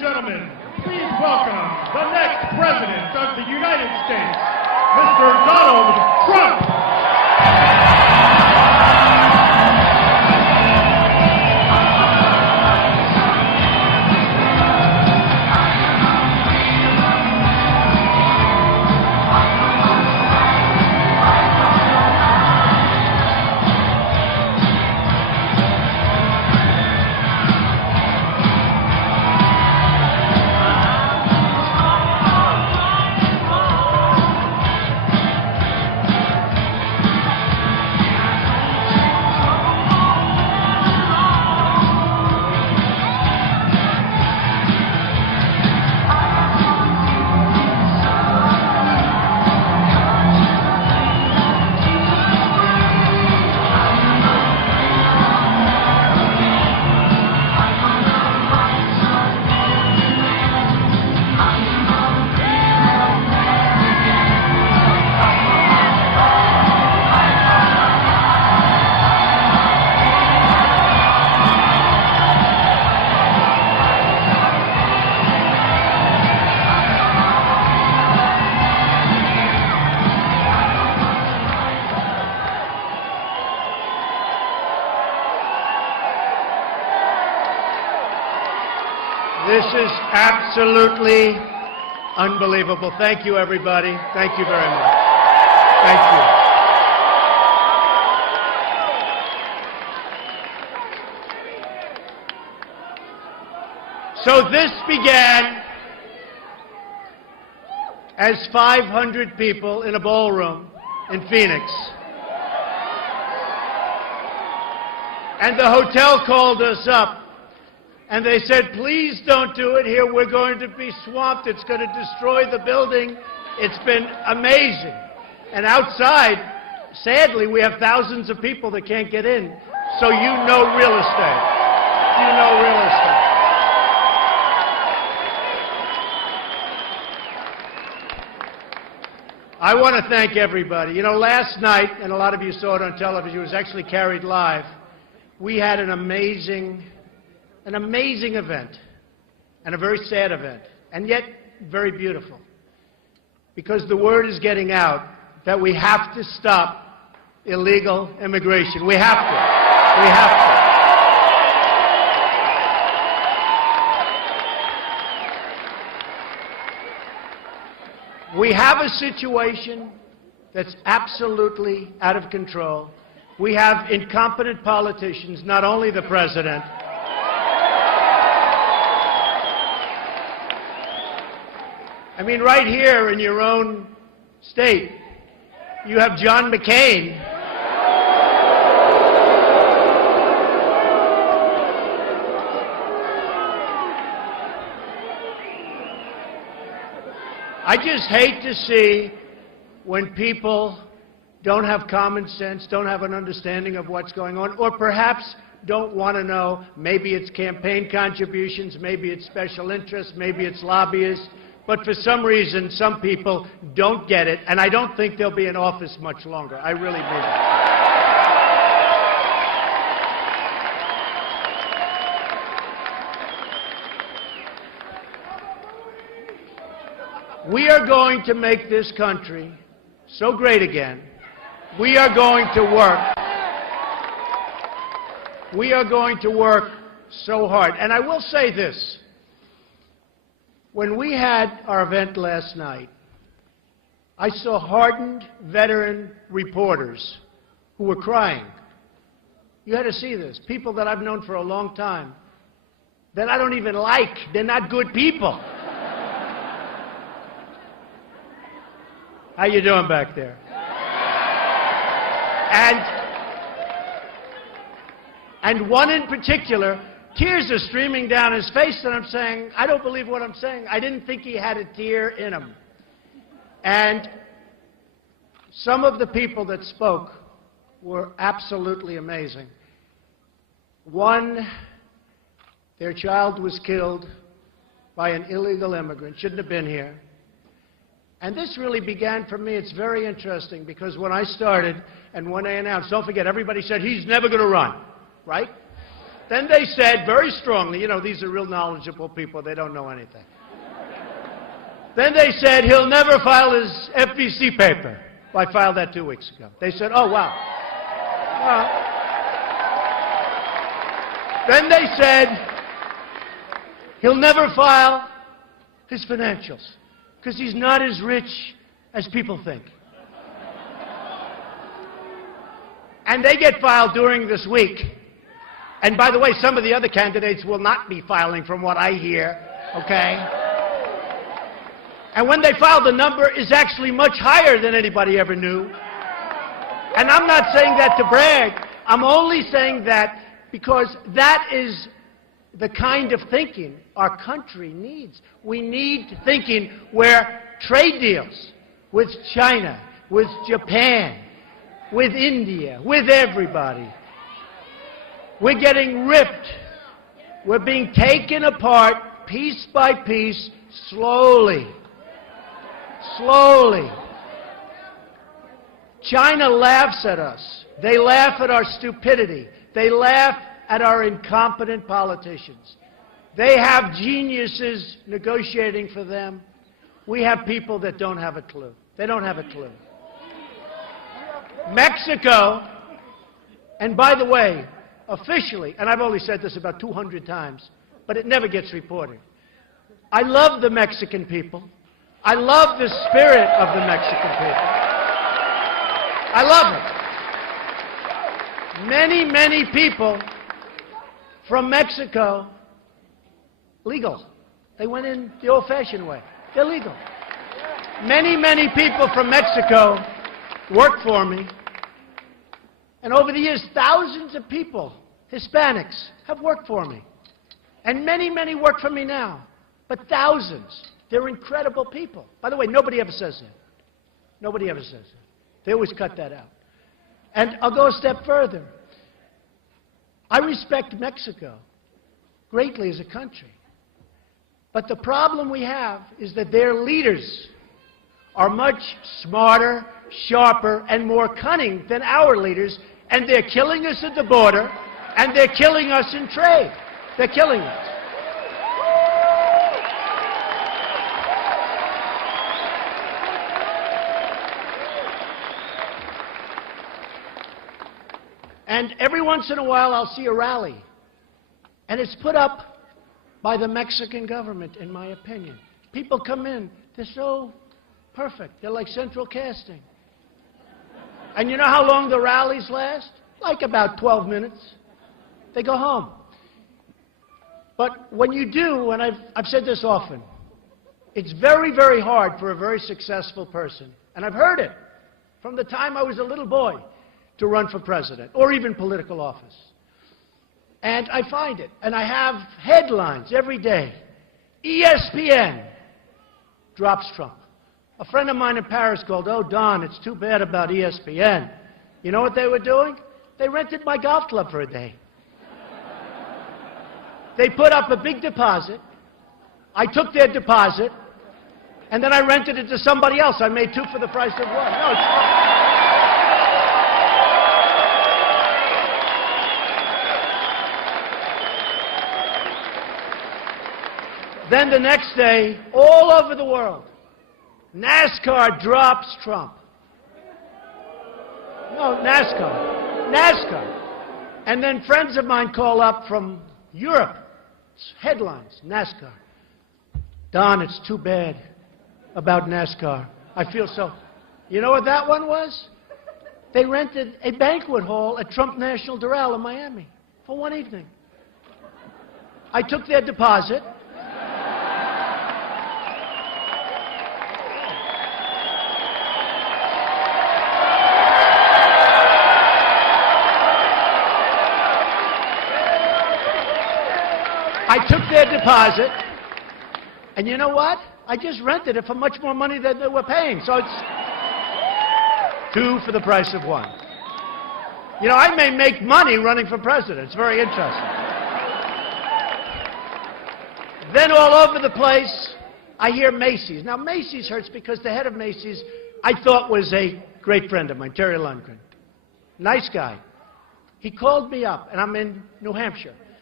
gentlemen, please welcome the next President of the United States, Mr. Donald Trump. This is absolutely unbelievable. Thank you, everybody. Thank you very much. Thank you. So this began as 500 people in a ballroom in Phoenix. And the hotel called us up. And they said, please don't do it here. We're going to be swamped. It's going to destroy the building. It's been amazing. And outside, sadly, we have thousands of people that can't get in. So you know real estate. You know real estate. I want to thank everybody. You know, last night, and a lot of you saw it on television, it was actually carried live, we had an amazing event, and a very sad event, and yet very beautiful. Because the word is getting out that we have to stop illegal immigration. We have to. We have to. We have a situation that's absolutely out of control. We have incompetent politicians, not only the president, I mean, right here in your own state, you have John McCain. I just hate to see when people don't have common sense, don't have an understanding of what's going on, or perhaps don't want to know. Maybe it's campaign contributions, maybe it's special interests, maybe it's lobbyists. But for some reason, some people don't get it, and I don't think they'll be in office much longer. I really mean it. We are going to make this country so great again. We are going to work. We are going to work so hard. And I will say this. When we had our event last night, I saw hardened veteran reporters who were crying. You had to see this. People that I've known for a long time, that I don't even like. They're not good people. How you doing back there? And one in particular, tears are streaming down his face, and I'm saying, I don't believe what I'm saying. I didn't think he had a tear in him. And some of the people that spoke were absolutely amazing. One, their child was killed by an illegal immigrant, shouldn't have been here. And this really began for me, it's very interesting, because when I started and when I announced, don't forget, everybody said, he's never going to run, right? Then they said very strongly, you know, these are real knowledgeable people, they don't know anything. Then they said he'll never file his FBC paper. Well, I filed that 2 weeks ago. They said, oh, wow. Then they said he'll never file his financials because he's not as rich as people think. And they get filed during this week. And by the way, some of the other candidates will not be filing from what I hear, okay? And when they file, the number is actually much higher than anybody ever knew. And I'm not saying that to brag. I'm only saying that because that is the kind of thinking our country needs. We need thinking where trade deals with China, with Japan, with India, with everybody. We're getting ripped. We're being taken apart piece by piece, slowly. Slowly. China laughs at us. They laugh at our stupidity. They laugh at our incompetent politicians. They have geniuses negotiating for them. We have people that don't have a clue. They don't have a clue. Mexico, and by the way, officially, and I've only said this about 200 times, but it never gets reported. I love the Mexican people. I love the spirit of the Mexican people. I love it. Many, many people from Mexico, legal. They went in the old-fashioned way. They're legal. Many, many people from Mexico work for me. And over the years, thousands of people, Hispanics, have worked for me. And many, many work for me now. But thousands. They're incredible people. By the way, nobody ever says that. Nobody ever says that. They always cut that out. And I'll go a step further. I respect Mexico greatly as a country. But the problem we have is that their leaders are much smarter, sharper, and more cunning than our leaders, and they're killing us at the border, and they're killing us in trade. They're killing us. And every once in a while, I'll see a rally. And it's put up by the Mexican government, in my opinion. People come in. They're so perfect. They're like central casting. And you know how long the rallies last? Like about 12 minutes. They go home. But when you do, and I've said this often, it's very, very hard for a very successful person, and I've heard it from the time I was a little boy, to run for president or even political office. And I find it, and I have headlines every day. ESPN drops Trump. A friend of mine in Paris called, oh, Don, it's too bad about ESPN. You know what they were doing? They rented my golf club for a day. They put up a big deposit. I took their deposit, and then I rented it to somebody else. I made two for the price of one. No, it's Then the next day, all over the world, NASCAR drops Trump. No, NASCAR. And then friends of mine call up from Europe. Headlines, NASCAR. Don, it's too bad about NASCAR. I feel so. You know what that one was? They rented a banquet hall at Trump National Doral in Miami for one evening. I took their deposit. I took their deposit, and you know what? I just rented it for much more money than they were paying. So it's two for the price of one. You know, I may make money running for president. It's very interesting. Then all over the place, I hear Macy's. Now, Macy's hurts because the head of Macy's, I thought was a great friend of mine, Terry Lundgren. Nice guy. He called me up, and I'm in New Hampshire.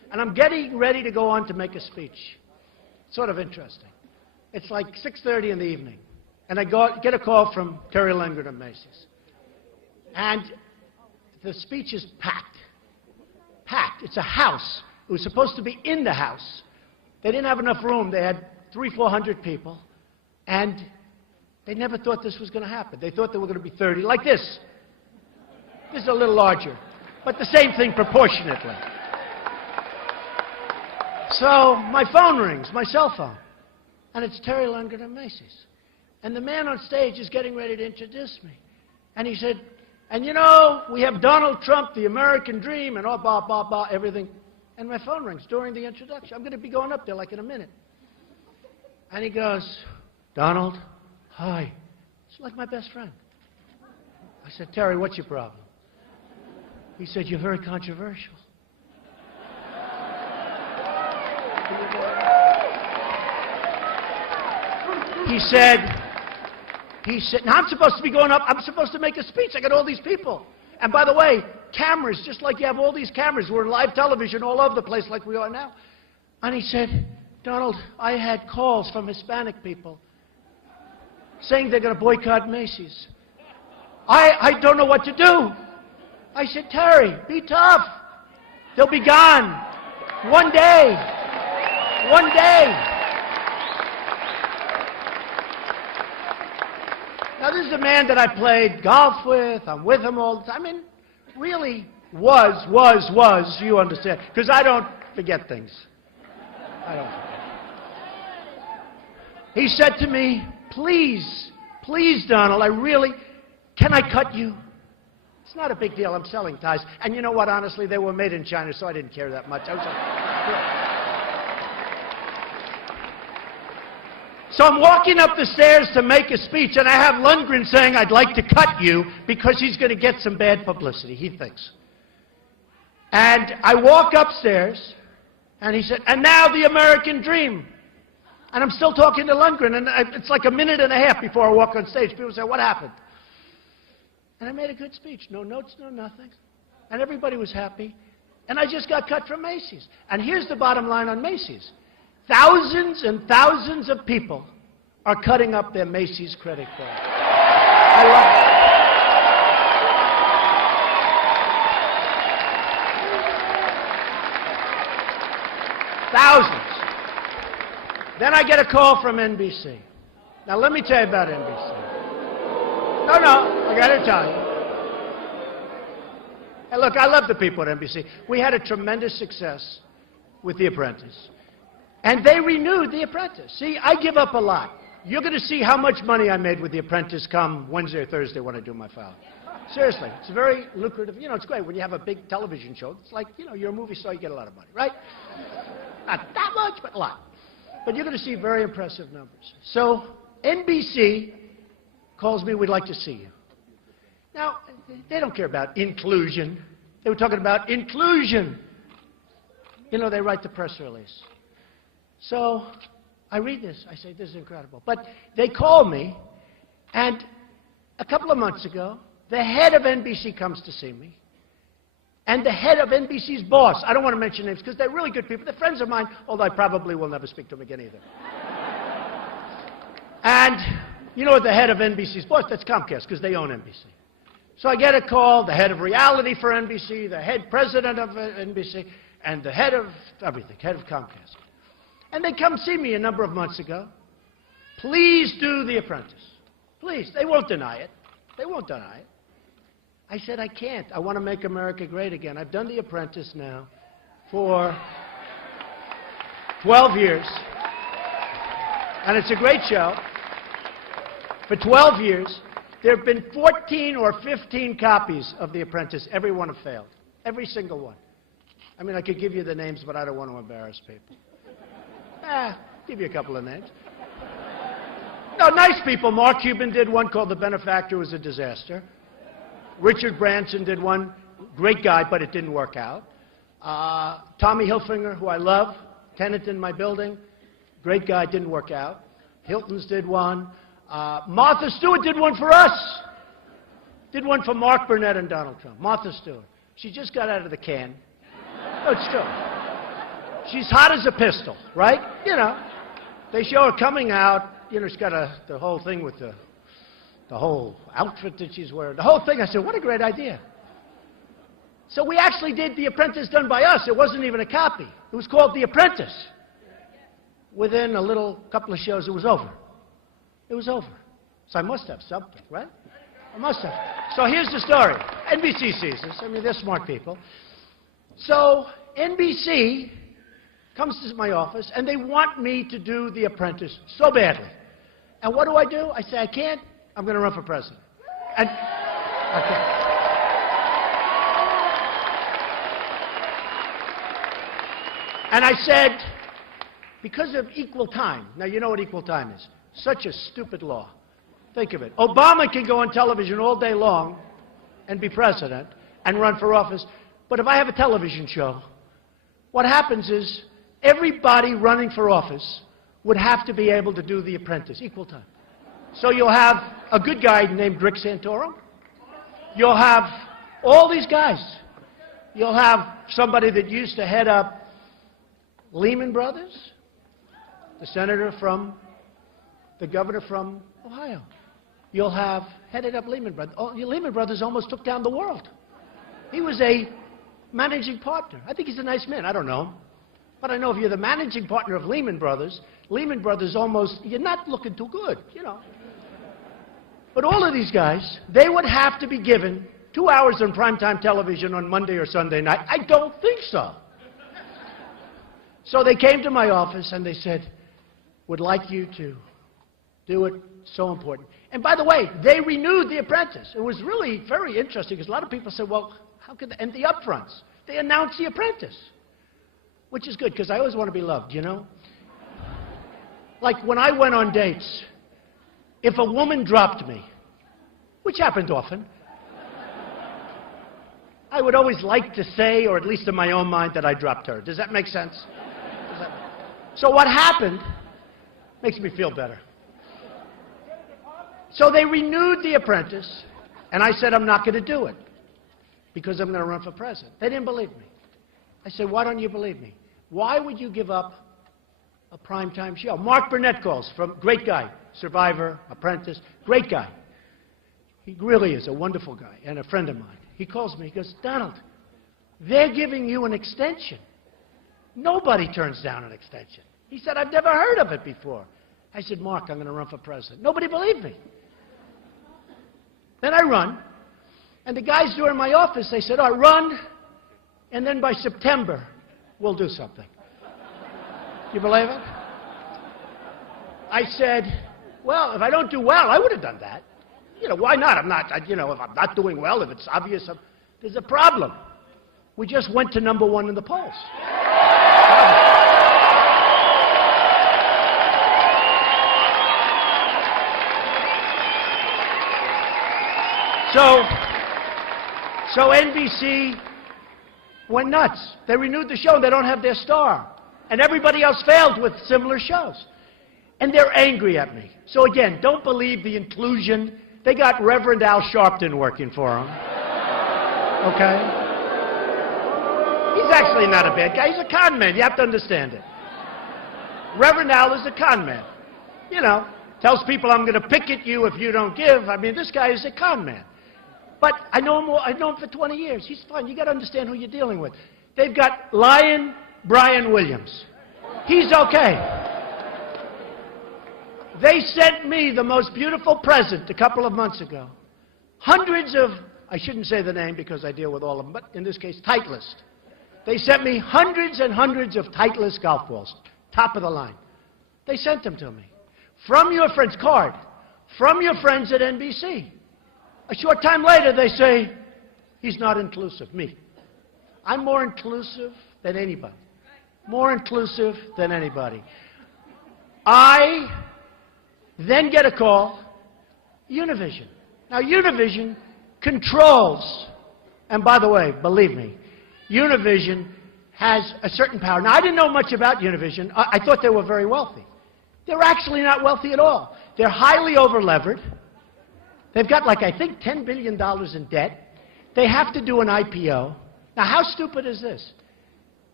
and I'm getting ready to go on to make a speech. Sort of interesting. It's like 6:30 in the evening, and I get a call from Terry Lindgren of Macy's. And the speech is packed. Packed. It's a house. It was supposed to be in the house. They didn't have enough room. They had 300-400 people, and they never thought this was going to happen. They thought there were going to be 30, like this. This is a little larger, but the same thing proportionately. So my phone rings, my cell phone, and it's Terry Lindgren of Macy's. And the man on stage is getting ready to introduce me. And he said, and you know, we have Donald Trump, the American dream, and all blah, blah, blah, everything. And my phone rings during the introduction. I'm going to be going up there like in a minute. And he goes, Donald, hi. It's like my best friend. I said, Terry, what's your problem? He said, you're very controversial. He said, now I'm supposed to be going up, I'm supposed to make a speech. I got all these people. And by the way, cameras, just like you have all these cameras. We're in live television all over the place like we are now. And he said, Donald, I had calls from Hispanic people saying they're going to boycott Macy's. I don't know what to do. I said, Terry, be tough. They'll be gone. One day. One day. Now, this is a man that I played golf with. I'm with him all the time. I mean, really was, you understand. Because I don't forget things. I don't forget. He said to me, please, Donald, can I cut you? It's not a big deal. I'm selling ties. And you know what, honestly, they were made in China, so I didn't care that much. I was like, so I'm walking up the stairs to make a speech, and I have Lundgren saying, I'd like to cut you because he's going to get some bad publicity, he thinks. And I walk upstairs, and he said, and now the American dream. And I'm still talking to Lundgren, and it's like a minute and a half before I walk on stage. People say, what happened? And I made a good speech. No notes, no nothing. And everybody was happy. And I just got cut from Macy's. And here's the bottom line on Macy's. Thousands and thousands of people are cutting up their Macy's credit card. I love it. Thousands. Then I get a call from NBC. Now let me tell you about NBC. No, I got to tell you. And look, I love the people at NBC. We had a tremendous success with The Apprentice. And they renewed The Apprentice. See, I give up a lot. You're going to see how much money I made with The Apprentice come Wednesday or Thursday when I do my file. Seriously, it's very lucrative. You know, it's great when you have a big television show. It's like, you know, you're a movie star, you get a lot of money, right? Not that much, but a lot. But you're going to see very impressive numbers. So NBC calls me, we'd like to see you. Now, they don't care about inclusion. They were talking about inclusion. You know, they write the press release. So I read this. I say, this is incredible. But they call me, and a couple of months ago, the head of NBC comes to see me, and the head of NBC's boss, I don't want to mention names because they're really good people. They're friends of mine, although I probably will never speak to them again either. And you know what the head of NBC's boss, that's Comcast, because they own NBC. So I get a call, the head of reality for NBC, the head president of NBC, and the head of everything, head of Comcast. And they come see me a number of months ago. Please do The Apprentice. Please. They won't deny it. They won't deny it. I said, I can't. I want to make America great again. I've done The Apprentice now for 12 years. And it's a great show. For 12 years, there have been 14 or 15 copies of The Apprentice. Every one have failed. Every single one. I mean, I could give you the names, but I don't want to embarrass people. Give you a couple of names. No, nice people. Mark Cuban did one called The Benefactor. It was a disaster. Richard Branson did one. Great guy, but it didn't work out. Tommy Hilfiger, who I love, tenant in my building. Great guy, didn't work out. Hilton's did one. Martha Stewart did one for us. Did one for Mark Burnett and Donald Trump. Martha Stewart. She just got out of the can. No, it's true. She's hot as a pistol, right? You know, they show her coming out. You know, she's got the whole thing with the whole outfit that she's wearing, the whole thing. I said, what a great idea. So we actually did The Apprentice done by us. It wasn't even a copy. It was called The Apprentice. Within a little couple of shows, it was over. It was over. So I must have something, right? I must have. So here's the story. NBC sees this. I mean, they're smart people. So NBC comes to my office, and they want me to do The Apprentice so badly. And what do? I say, I can't. I'm going to run for president. And I can't. And I said, because of equal time. Now, you know what equal time is. Such a stupid law. Think of it. Obama can go on television all day long and be president and run for office. But if I have a television show, what happens is everybody running for office would have to be able to do The Apprentice, equal time. So you'll have a good guy named Rick Santorum. You'll have all these guys. You'll have somebody that used to head up Lehman Brothers, the senator from, the governor from Ohio. You'll have headed up Lehman Brothers. Oh, Lehman Brothers almost took down the world. He was a managing partner. I think he's a nice man. I don't know him. But I know if you're the managing partner of Lehman Brothers almost, you're not looking too good, you know. But all of these guys, they would have to be given 2 hours on primetime television on Monday or Sunday night. I don't think so. So they came to my office and they said, would like you to do it, so important. And by the way, they renewed The Apprentice. It was really very interesting because a lot of people said, well, how could they? And the upfronts, they announced The Apprentice, which is good because I always want to be loved, you know? Like when I went on dates, if a woman dropped me, which happened often, I would always like to say, or at least in my own mind, that I dropped her. Does that make sense? So what happened makes me feel better. So they renewed The Apprentice, and I said, I'm not going to do it because I'm going to run for president. They didn't believe me. I said, why don't you believe me? Why would you give up a primetime show? Mark Burnett calls, from great guy, Survivor, Apprentice, great guy. He really is a wonderful guy and a friend of mine. He calls me, he goes, Donald, they're giving you an extension. Nobody turns down an extension. He said, I've never heard of it before. I said, Mark, I'm going to run for president. Nobody believed me. Then I run, and the guys who are in my office, they said, all right, run, and then by September, we'll do something. You believe it? I said, well, if I don't do well, I would have done that. You know, why not? You know, if I'm not doing well, if it's obvious, there's a problem. We just went to #1 in the polls. So NBC went nuts. They renewed the show. They don't have their star. And everybody else failed with similar shows. And they're angry at me. So again, don't believe the inclusion. They got Reverend Al Sharpton working for them. Okay? He's actually not a bad guy. He's a con man. You have to understand it. Reverend Al is a con man. You know, tells people I'm going to picket you if you don't give. I mean, this guy is a con man. But I know him for 20 years. He's fine. You got to understand who you're dealing with. They've got Lion Brian Williams. He's okay. They sent me the most beautiful present a couple of months ago. Hundreds of, I shouldn't say the name because I deal with all of them, but in this case, Titleist. They sent me hundreds and hundreds of Titleist golf balls, top of the line. They sent them to me. From your friends, card, from your friends at NBC. A short time later, they say, he's not inclusive, me. I'm more inclusive than anybody. More inclusive than anybody. I then get a call, Univision. Now, Univision controls, and by the way, believe me, Univision has a certain power. Now, I didn't know much about Univision. I thought they were very wealthy. They're actually not wealthy at all. They're highly over-levered. They've got, like, I think, $10 billion in debt. They have to do an IPO. Now, how stupid is this?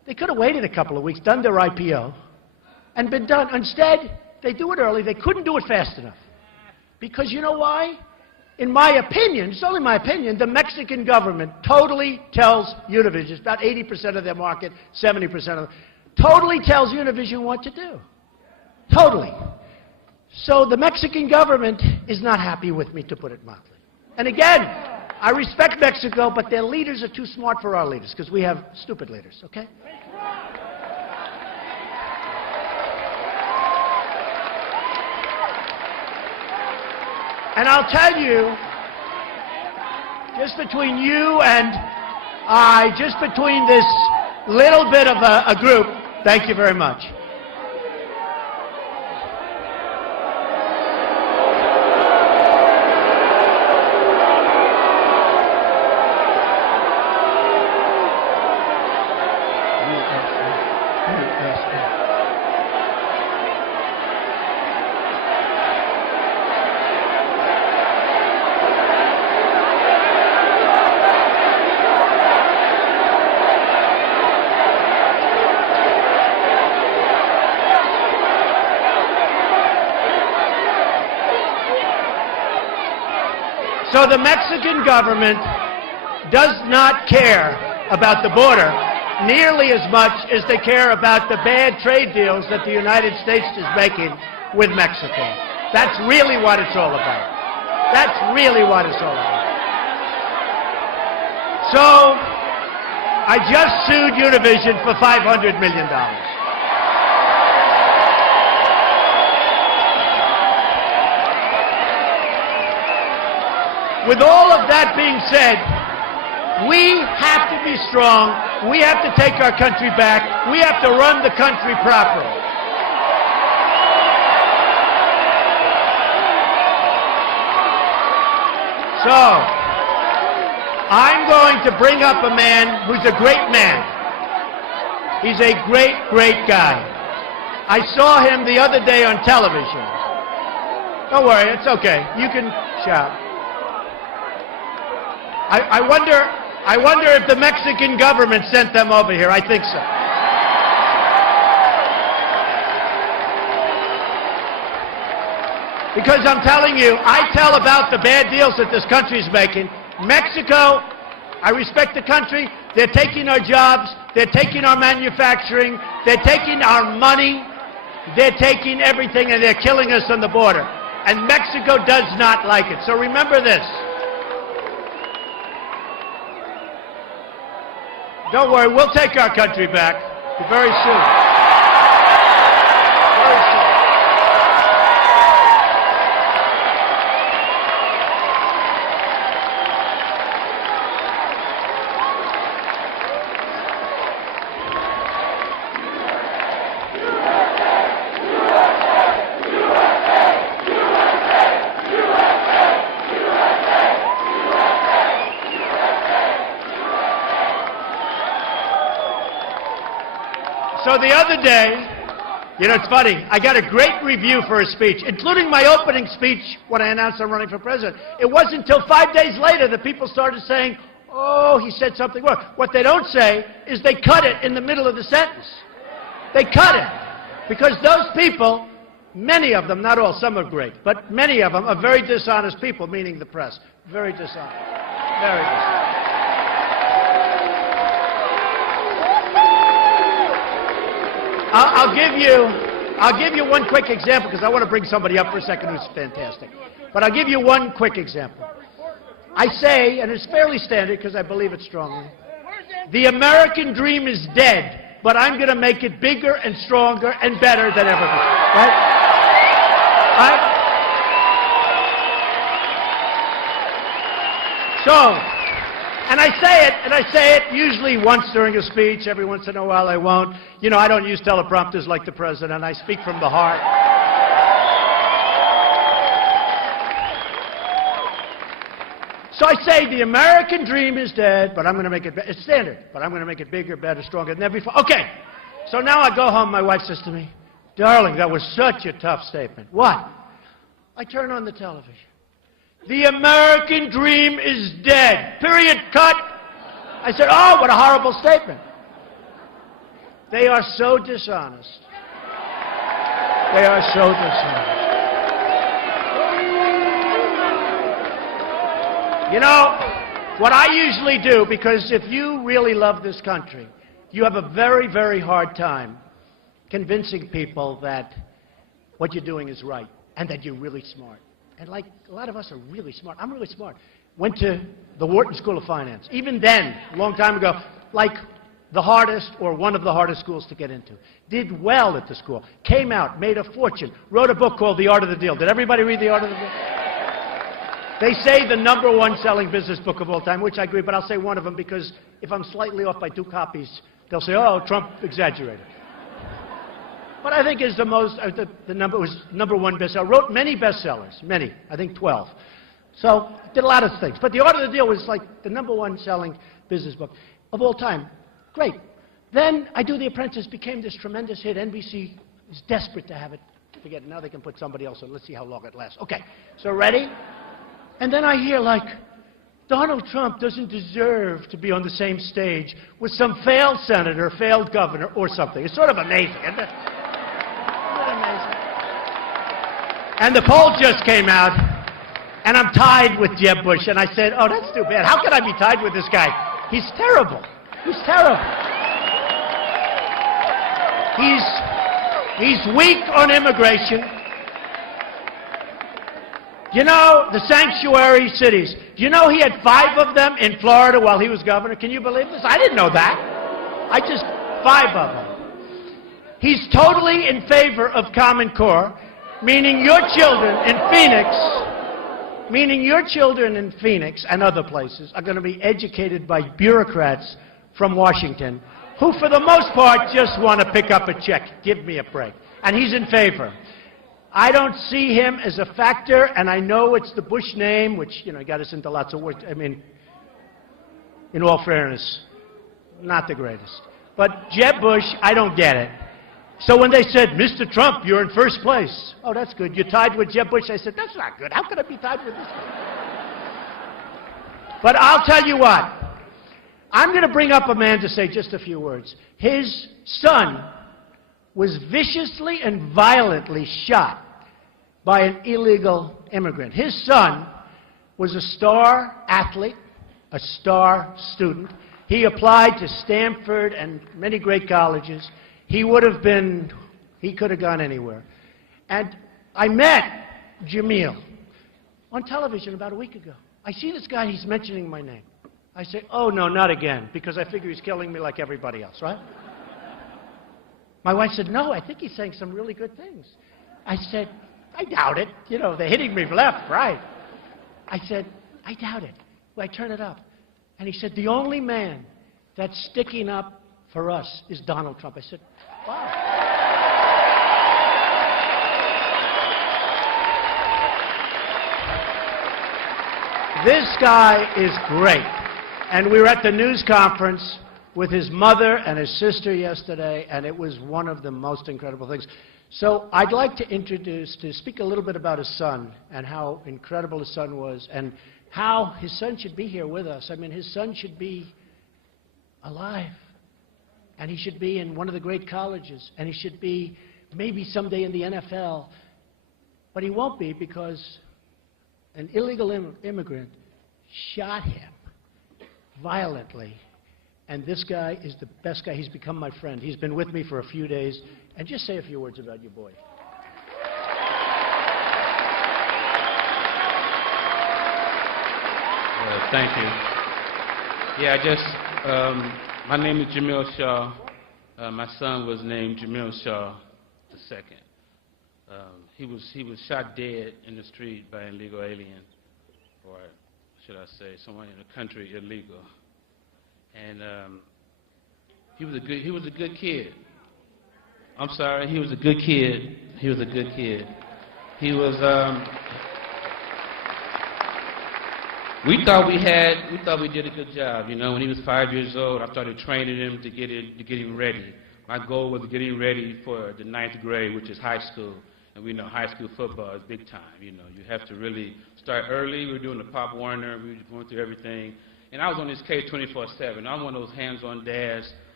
They could have waited a couple of weeks, done their IPO, and been done. Instead, they do it early. They couldn't do it fast enough. Because you know why? In my opinion, it's only my opinion, the Mexican government totally tells Univision, it's about 80% of their market, 70% of them, totally tells Univision what to do. Totally. So the Mexican government is not happy with me, to put it mildly. And again, I respect Mexico, but their leaders are too smart for our leaders, because we have stupid leaders, okay? And I'll tell you, just between you and I, just between this little bit of a group, thank you very much. So the Mexican government does not care about the border nearly as much as they care about the bad trade deals that the United States is making with Mexico. That's really what it's all about. That's really what it's all about. So I just sued Univision for $500 million. With all of that being said, we have to be strong. We have to take our country back. We have to run the country properly. So, I'm going to bring up a man who's a great man. He's a great, great guy. I saw him the other day on television. Don't worry, it's okay. You can shout. I wonder if the Mexican government sent them over here. I think so. Because I'm telling you, I tell about the bad deals that this country's making. Mexico, I respect the country. They're taking our jobs. They're taking our manufacturing. They're taking our money. They're taking everything, and they're killing us on the border. And Mexico does not like it. So remember this. Don't worry, we'll take our country back very soon. Very soon. So the other day, you know, it's funny, I got a great review for a speech, including my opening speech when I announced I'm running for president. It wasn't until 5 days later that people started saying, oh, he said something wrong. What they don't say is they cut it in the middle of the sentence. They cut it. Because those people, many of them, not all, some are great, but many of them are very dishonest people, meaning the press. Very dishonest. Very dishonest. I'll give you one quick example, because I want to bring somebody up for a second who's fantastic. But I'll give you one quick example. I say, and it's fairly standard because I believe it strongly, the American dream is dead, but I'm going to make it bigger and stronger and better than ever before. Right? Right? So, and I say it usually once during a speech. Every once in a while I won't. You know, I don't use teleprompters like the president. I speak from the heart. So I say the American dream is dead, but I'm going to make it, it's standard, but I'm going to make it bigger, better, stronger than ever before. Okay. So now I go home. My wife says to me, darling, that was such a tough statement. What? I turn on the television. The American dream is dead. Period. Cut. I said, oh, what a horrible statement. They are so dishonest. They are so dishonest. You know, what I usually do, because if you really love this country, you have a very, very hard time convincing people that what you're doing is right and that you're really smart. And like a lot of us are really smart. I'm really smart. Went to the Wharton School of Finance. Even then, a long time ago, like the hardest or one of the hardest schools to get into. Did well at the school. Came out, made a fortune, wrote a book called The Art of the Deal. Did everybody read The Art of the Deal? They say the #1 selling business book of all time, which I agree, but I'll say one of them because if I'm slightly off by 2 copies, they'll say, oh, Trump exaggerated. But I think is the most, the number was #1 bestseller. Wrote many bestsellers, many, I think 12. So did a lot of things. But The Art of the Deal was like the #1 selling business book of all time. Great. Then I Do The Apprentice, became this tremendous hit. NBC is desperate to have it. Forget it. Now they can put somebody else on. Let's see how long it lasts. Okay. So ready? And then I hear like, Donald Trump doesn't deserve to be on the same stage with some failed senator, failed governor, or something. It's sort of amazing, isn't it? Isn't it amazing? And the poll just came out, and I'm tied with Jeb Bush. And I said, oh, that's too bad. How can I be tied with this guy? He's terrible. He's terrible. He's weak on immigration. You know, the sanctuary cities. Do you know he had 5 of them in Florida while he was governor? Can you believe this? I didn't know that. 5 of them. He's totally in favor of Common Core, meaning your children in Phoenix, and other places are going to be educated by bureaucrats from Washington, who for the most part just want to pick up a check. Give me a break. And he's in favor. I don't see him as a factor, and I know it's the Bush name, which, you know, got us into lots of work. I mean, in all fairness, not the greatest. But Jeb Bush, I don't get it. So when they said, Mr. Trump, you're in first place. Oh, that's good. You're tied with Jeb Bush. I said, that's not good. How could I be tied with this guy? But I'll tell you what. I'm going to bring up a man to say just a few words. His son was viciously and violently shot by an illegal immigrant. His son was a star athlete, a star student. He applied to Stanford and many great colleges. He could have gone anywhere. And I met Jamil on television about a week ago. I see this guy, he's mentioning my name. I say, oh no, not again, because I figure he's killing me like everybody else, right? My wife said, no, I think he's saying some really good things. I said, I doubt it. You know, they're hitting me left, right. I said, I doubt it. Well, I turn it up. And he said, the only man that's sticking up for us is Donald Trump. I said, wow. This guy is great. And we were at the news conference with his mother and his sister yesterday, and it was one of the most incredible things. So I'd like to speak a little bit about his son and how incredible his son was and how his son should be here with us. I mean, his son should be alive, and he should be in one of the great colleges, and he should be maybe someday in the NFL, but he won't be because an illegal immigrant shot him violently. And this guy is the best guy. He's become my friend. He's been with me for a few days. And just say a few words about your boy. Thank you. Yeah, my name is Jamil Shaw. My son was named Jamil Shaw II. He was shot dead in the street by an illegal alien, or should I say, someone in the country illegal. And he was a good kid. I'm sorry, he was a good kid. He was a good kid. He was. We thought we did a good job. You know, when he was 5 years old, I started training him to get him ready. My goal was to get him ready for the 9th grade, which is high school. And we know high school football is big time. You know, you have to really start early. We were doing the Pop Warner. We were going through everything. And I was on this case 24/7. I'm one of those hands-on dads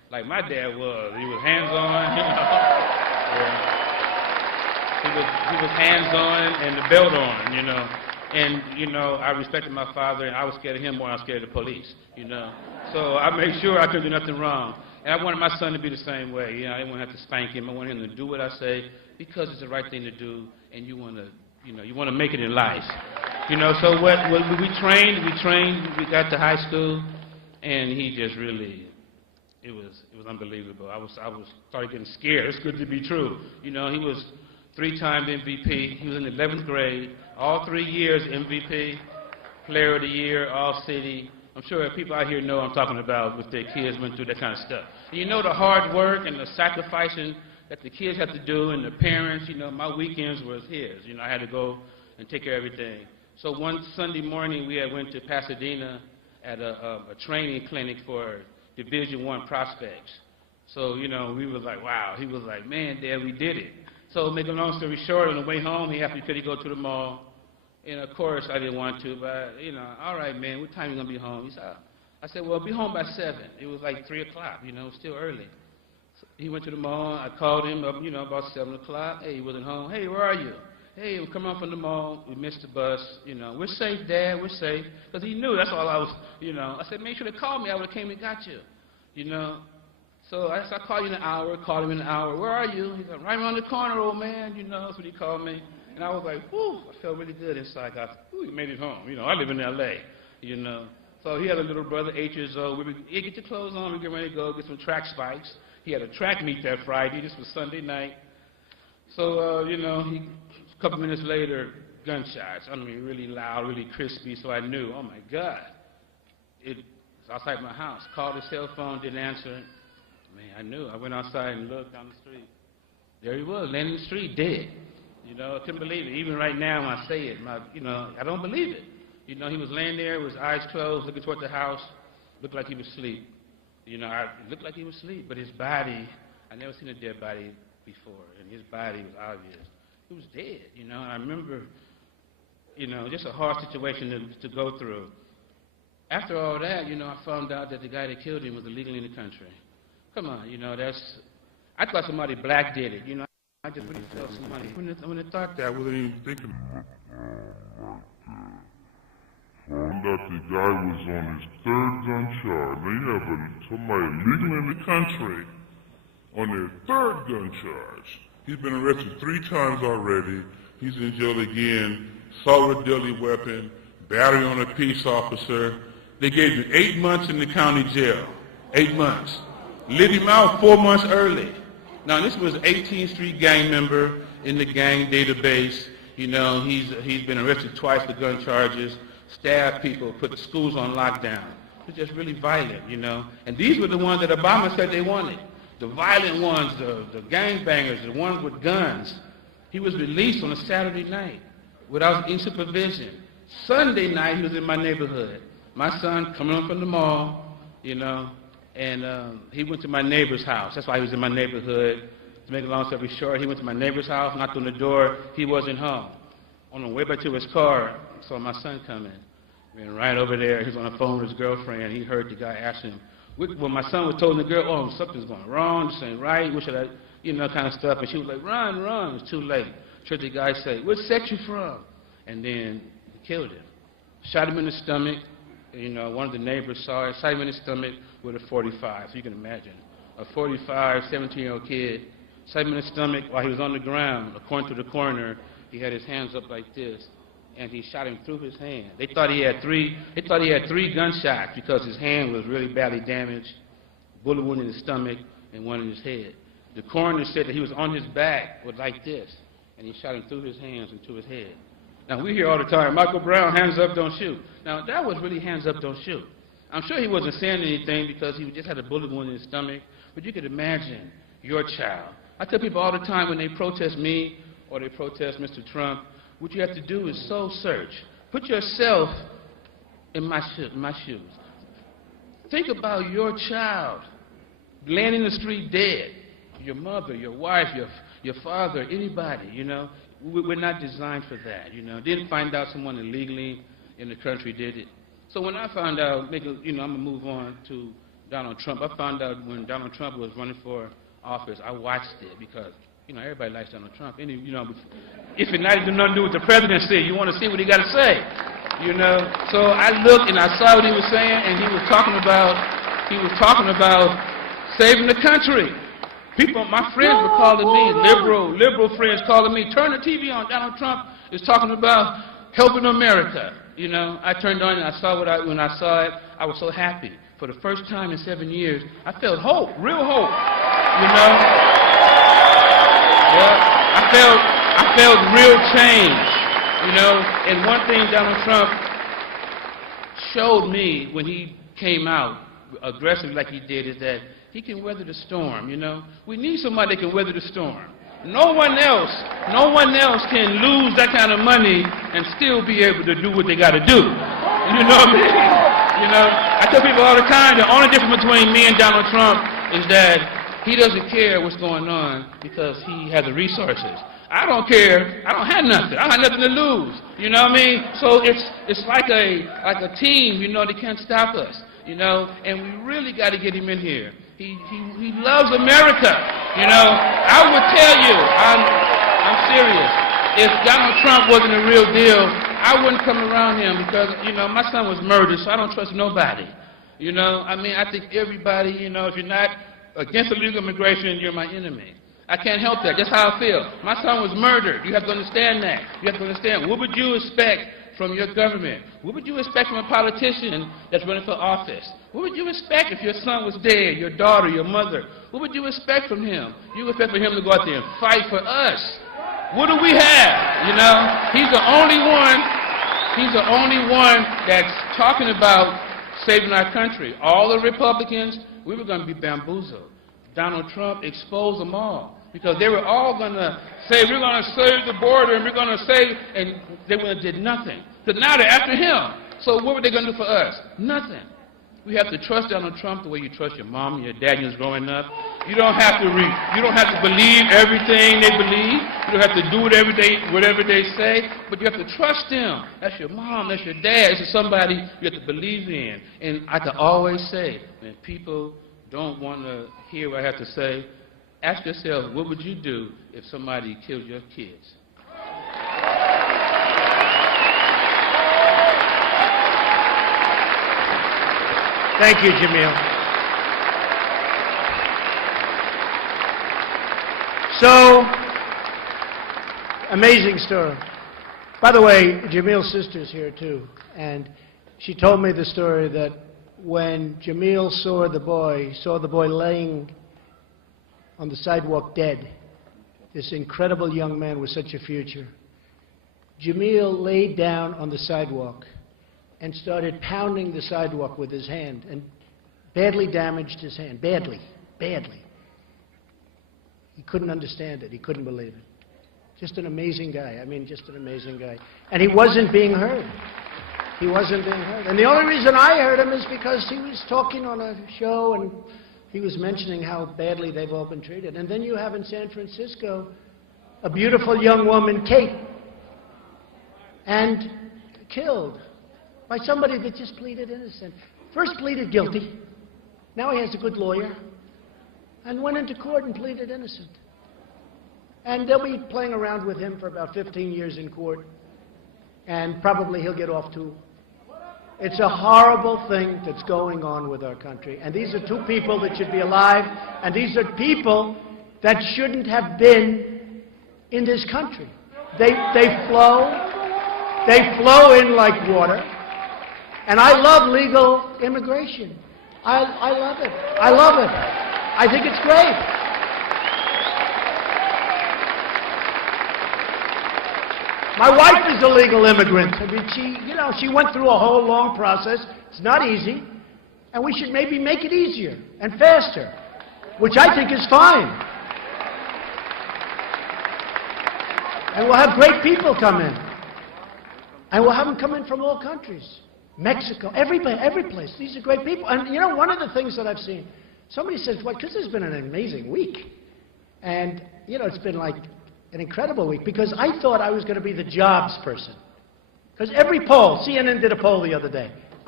like my dad was. He was hands-on, you know. Yeah. He was hands-on and the belt on, you know. And, you know, I respected my father, and I was scared of him more than I was scared of the police, you know. So I made sure I couldn't do nothing wrong. And I wanted my son to be the same way. You know, I didn't want to have to spank him. I wanted him to do what I say because it's the right thing to do, and you want to, you know, you want to make it in life. You know, so what we trained, we got to high school, and he just really, it was unbelievable. I was started getting scared. It's good to be true. You know, he was 3-time MVP. He was in the 11th grade, all 3 years MVP, Player of the Year, All-City. I'm sure people out here know what I'm talking about with their kids went through that kind of stuff. And you know the hard work and the sacrificing that the kids have to do and the parents, you know, my weekends was his. You know, I had to go and take care of everything. So one Sunday morning we had went to Pasadena at a training clinic for Division I prospects. So, you know, we was like, wow. He was like, man, Dad, we did it. So make a long story short, on the way home, he asked me could he go to the mall. And of course, I didn't want to, but, you know, all right, man, what time are you going to be home? He said, I said, well, I'll be home by 7. It was like 3 o'clock, you know, it was still early. So he went to the mall. I called him up, you know, about 7 o'clock. Hey, he wasn't home. Hey, where are you? Hey, I'm coming off from the mall. We missed the bus. You know, we're safe, Dad, we're safe. Because he knew, that's all I was, you know. I said, make sure to call me. I would have came and got you, you know. So I said, I'll call you in an hour. Called him in an hour. Where are you? He said, right around the corner, old man. You know, that's what he called me. And I was like, whew, I felt really good inside. I thought, whew, you made it home. You know, I live in L.A., you know. So he had a little brother, 8 years old. We would get your clothes on. We get ready to go get some track spikes. He had a track meet that Friday. This was Sunday night. So, you know, a couple minutes later, gunshots. I mean, really loud, really crispy. So I knew, oh, my God. It was outside my house. Called his cell phone, didn't answer it. Man, I knew. I went outside and looked down the street. There he was, laying in the street, dead. You know, I couldn't believe it. Even right now when I say it, you know, I don't believe it. You know, he was laying there with his eyes closed, looking toward the house. Looked like he was asleep. You know, it looked like he was asleep, but his body, I never seen a dead body before, and his body was obvious. He was dead, you know, and I remember, you know, just a hard situation to go through. After all that, you know, I found out that the guy that killed him was illegally in the country. Come on, you know, I thought somebody black did it, you know. I just really felt somebody, when I thought that, I wasn't even thinking. Found out the guy was on his 3rd gun charge. Now you have somebody illegal in the country on their 3rd gun charge. He's been arrested 3 times already. He's in jail again. Assault with deadly weapon, battery on a peace officer. They gave him 8 months in the county jail. 8 months. Lit him out 4 months early. Now this was an 18th Street gang member in the gang database. You know, he's been arrested twice for gun charges. Stabbed people, put the schools on lockdown. It was just really violent, you know. And these were the ones that Obama said they wanted. The violent ones, the gangbangers, the ones with guns. He was released on a Saturday night without any supervision. Sunday night, he was in my neighborhood. My son coming home from the mall, you know, and he went to my neighbor's house. That's why he was in my neighborhood. To make a long story short, he went to my neighbor's house, knocked on the door. He wasn't home. On the way back to his car, saw my son coming. Ran right over there. He was on the phone with his girlfriend. He heard the guy ask him, well, my son was told the girl, oh, something's going wrong, this ain't right, what should I, you know, kind of stuff. And she was like, run. It was too late. Heard the guy say, what set you from? And then he killed him. Shot him in the stomach. You know, one of the neighbors saw it. Shot him in the stomach with a .45, so you can imagine. A 45, 17-year-old kid, shot him in the stomach while he was on the ground. According to the coroner, he had his hands up like this, and he shot him through his hand. They thought he had 3 gunshots because his hand was really badly damaged, bullet wound in his stomach and one in his head. The coroner said that he was on his back with like this, and he shot him through his hands and to his head. Now, we hear all the time, Michael Brown, hands up, don't shoot. Now, that was really hands up, don't shoot. I'm sure he wasn't saying anything because he just had a bullet wound in his stomach, but you could imagine your child. I tell people all the time when they protest me or they protest Mr. Trump, what you have to do is soul search. Put yourself in my shoes. Think about your child laying in the street dead. Your mother, your wife, your father, anybody, you know. We're not designed for that, you know. Didn't find out someone illegally in the country did it. So when I found out, I'm going to move on to Donald Trump. I found out when Donald Trump was running for office, I watched it because, everybody likes Donald Trump. And, if it's not even nothing to do with the presidency, you want to see what he got to say, So I looked and I saw what he was saying, and he was talking about saving the country. People, my friends were calling me, liberal friends calling me, turn the TV on, Donald Trump is talking about helping America. I turned on and I saw when I saw it, I was so happy. For the first time in 7 years, I felt hope, real hope, Yeah, I felt real change, And one thing Donald Trump showed me when he came out aggressively like he did is that he can weather the storm, We need somebody that can weather the storm. No one else can lose that kind of money and still be able to do what they got to do. You know what I mean? I tell people all the time, the only difference between me and Donald Trump is that he doesn't care what's going on because he has the resources. I don't care. I don't have nothing. I have nothing to lose. You know what I mean? So it's like a team. They can't stop us. And we really got to get him in here. He loves America. I would tell you, I'm serious. If Donald Trump wasn't a real deal, I wouldn't come around him because, my son was murdered, so I don't trust nobody. I think everybody, if you're not against illegal immigration, you're my enemy. I can't help that. That's how I feel. My son was murdered. You have to understand that. You have to understand. What would you expect from your government? What would you expect from a politician that's running for office? What would you expect if your son was dead, your daughter, your mother? What would you expect from him? You would expect for him to go out there and fight for us. What do we have? He's the only one that's talking about saving our country. All the Republicans, we were going to be bamboozled. Donald Trump exposed them all because they were all going to say, we're going to save the border and we're going to save, and they would have did nothing. Because now they're after him. So what were they going to do for us? Nothing. We have to trust Donald Trump the way you trust your mom and your dad when you was growing up. You don't have to believe everything they believe. You don't have to do whatever they say, but you have to trust them. That's your mom, that's your dad. This is somebody you have to believe in. And I can always say, when people don't want to hear what I have to say, ask yourself, what would you do if somebody killed your kids? Thank you, Jamil. So, amazing story. By the way, Jamil's sister's here too, and she told me the story that when Jamil saw the boy laying on the sidewalk dead, this incredible young man with such a future, Jamil laid down on the sidewalk and started pounding the sidewalk with his hand and badly damaged his hand, badly. He couldn't understand it. He couldn't believe it. Just an amazing guy. Just an amazing guy. And he wasn't being heard. He wasn't being heard. And the only reason I heard him is because he was talking on a show and he was mentioning how badly they've all been treated. And then you have in San Francisco a beautiful young woman, Kate, and killed by somebody that just pleaded innocent. First pleaded guilty. Now he has a good lawyer. And went into court and pleaded innocent. And they'll be playing around with him for about 15 years in court. And probably he'll get off too. It's a horrible thing that's going on with our country. And these are two people that should be alive. And these are people that shouldn't have been in this country. They flow in like water. And I love legal immigration. I love it. I love it. I think it's great. My wife is a legal immigrant. She went through a whole long process. It's not easy. And we should maybe make it easier and faster, which I think is fine. And we'll have great people come in. And we'll have them come in from all countries. Mexico, every place. These are great people. And one of the things that I've seen, somebody says, well, because it's been an amazing week. And, it's been like an incredible week because I thought I was going to be the jobs person. Because every poll, CNN did a poll the other day.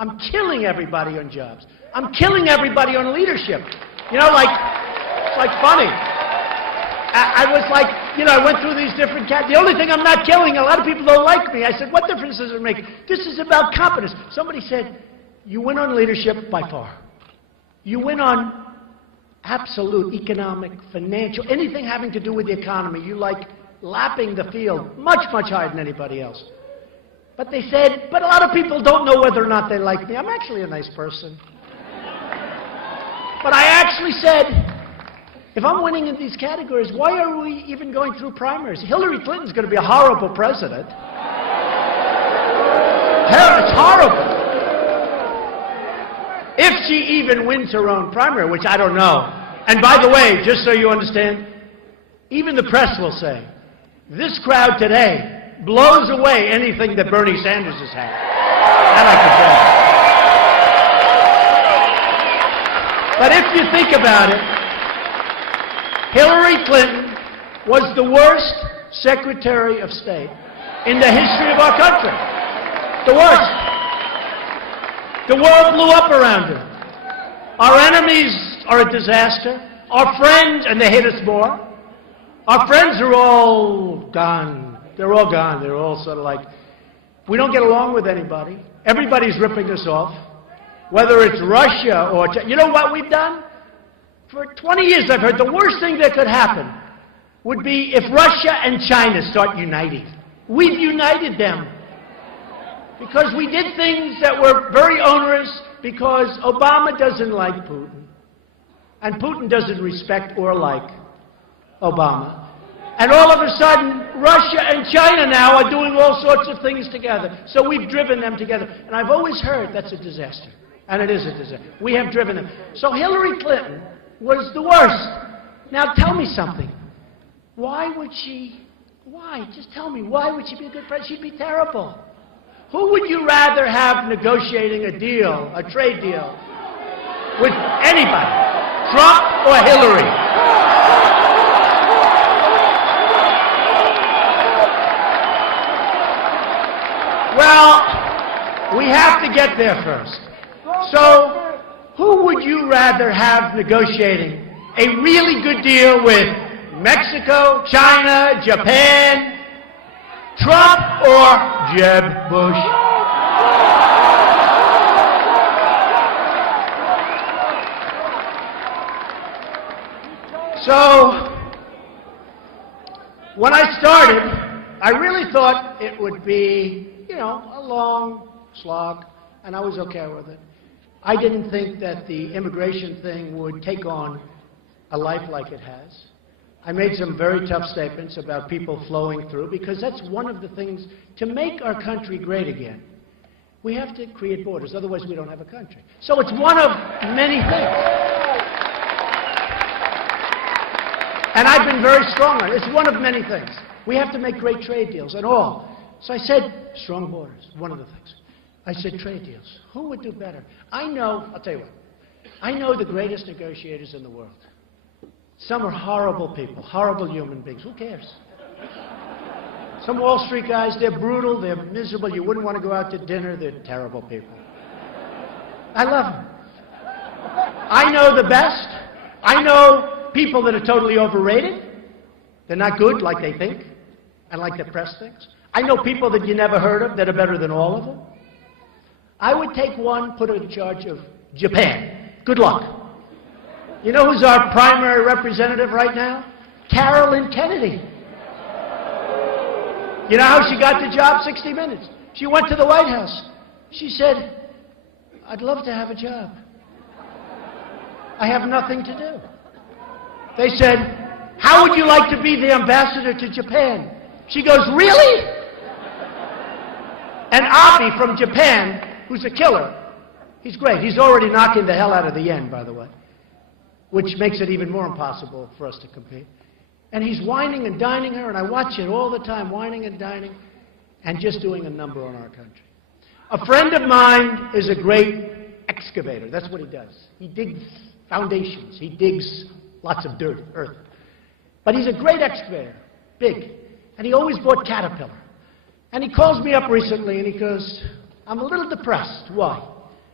I'm killing everybody on jobs. I'm killing everybody on leadership. You know, it's like funny. I was like, you know, I went through these different The only thing I'm not killing, a lot of people don't like me. I said, what difference does it make? This is about competence. Somebody said, you win on leadership by far. You win on absolute economic, financial, anything having to do with the economy. You like lapping the field much, much higher than anybody else. But they said, but a lot of people don't know whether or not they like me. I'm actually a nice person. But I actually said, if I'm winning in these categories, why are we even going through primaries? Hillary Clinton's going to be a horrible president. It's horrible. If she even wins her own primary, which I don't know. And by the way, just so you understand, even the press will say, this crowd today blows away anything that Bernie Sanders has had. That I can tell you. But if you think about it, Hillary Clinton was the worst Secretary of State in the history of our country. The worst. The world blew up around her. Our enemies are a disaster. Our friends, and they hate us more. Our friends are all gone. They're all gone. They're all sort of like, we don't get along with anybody. Everybody's ripping us off. Whether it's Russia or China. You know what we've done? For 20 years I've heard the worst thing that could happen would be if Russia and China start uniting. We've united them because we did things that were very onerous because Obama doesn't like Putin. And Putin doesn't respect or like Obama. And all of a sudden, Russia and China now are doing all sorts of things together. So we've driven them together. And I've always heard that's a disaster. And it is a disaster. We have driven them. So Hillary Clinton was the worst. Now tell me something. Why would she, just tell me, why would she be a good president? She'd be terrible. Who would you rather have negotiating a deal, a trade deal, with anybody? Trump or Hillary? Well, we have to get there first. So, who would you rather have negotiating a really good deal with? Mexico, China, Japan, Trump, or Jeb Bush? So, when I started, I really thought it would be, you know, a long slog, and I was okay with it. I didn't think that the immigration thing would take on a life like it has. I made some very tough statements about people flowing through, because that's one of the things, to make our country great again, we have to create borders, otherwise we don't have a country. So it's one of many things. And I've been very strong on it. It's one of many things. We have to make great trade deals and all. So I said, strong borders, one of the things. I said, trade deals. Who would do better? I know, I'll tell you what, I know the greatest negotiators in the world. Some are horrible people, horrible human beings. Who cares? Some Wall Street guys, they're brutal, they're miserable. You wouldn't want to go out to dinner. They're terrible people. I love them. I know the best. I know people that are totally overrated. They're not good like they think and like the press thinks. I know people that you never heard of that are better than all of them. I would take one, put her in charge of Japan. Good luck. You know who's our primary representative right now? Carolyn Kennedy. You know how she got the job? 60 Minutes. She went to the White House. She said, I'd love to have a job. I have nothing to do. They said, how would you like to be the ambassador to Japan? She goes, really? And Abe from Japan, who's a killer, he's great. He's already knocking the hell out of the yen, by the way, which makes it even more impossible for us to compete. And he's whining and dining her, and I watch it all the time, whining and dining, and just doing a number on our country. A friend of mine is a great excavator. That's what he does. He digs foundations. He digs lots of dirt, earth. But he's a great excavator, big. And he always bought Caterpillar. And he calls me up recently, and he goes, I'm a little depressed. Why?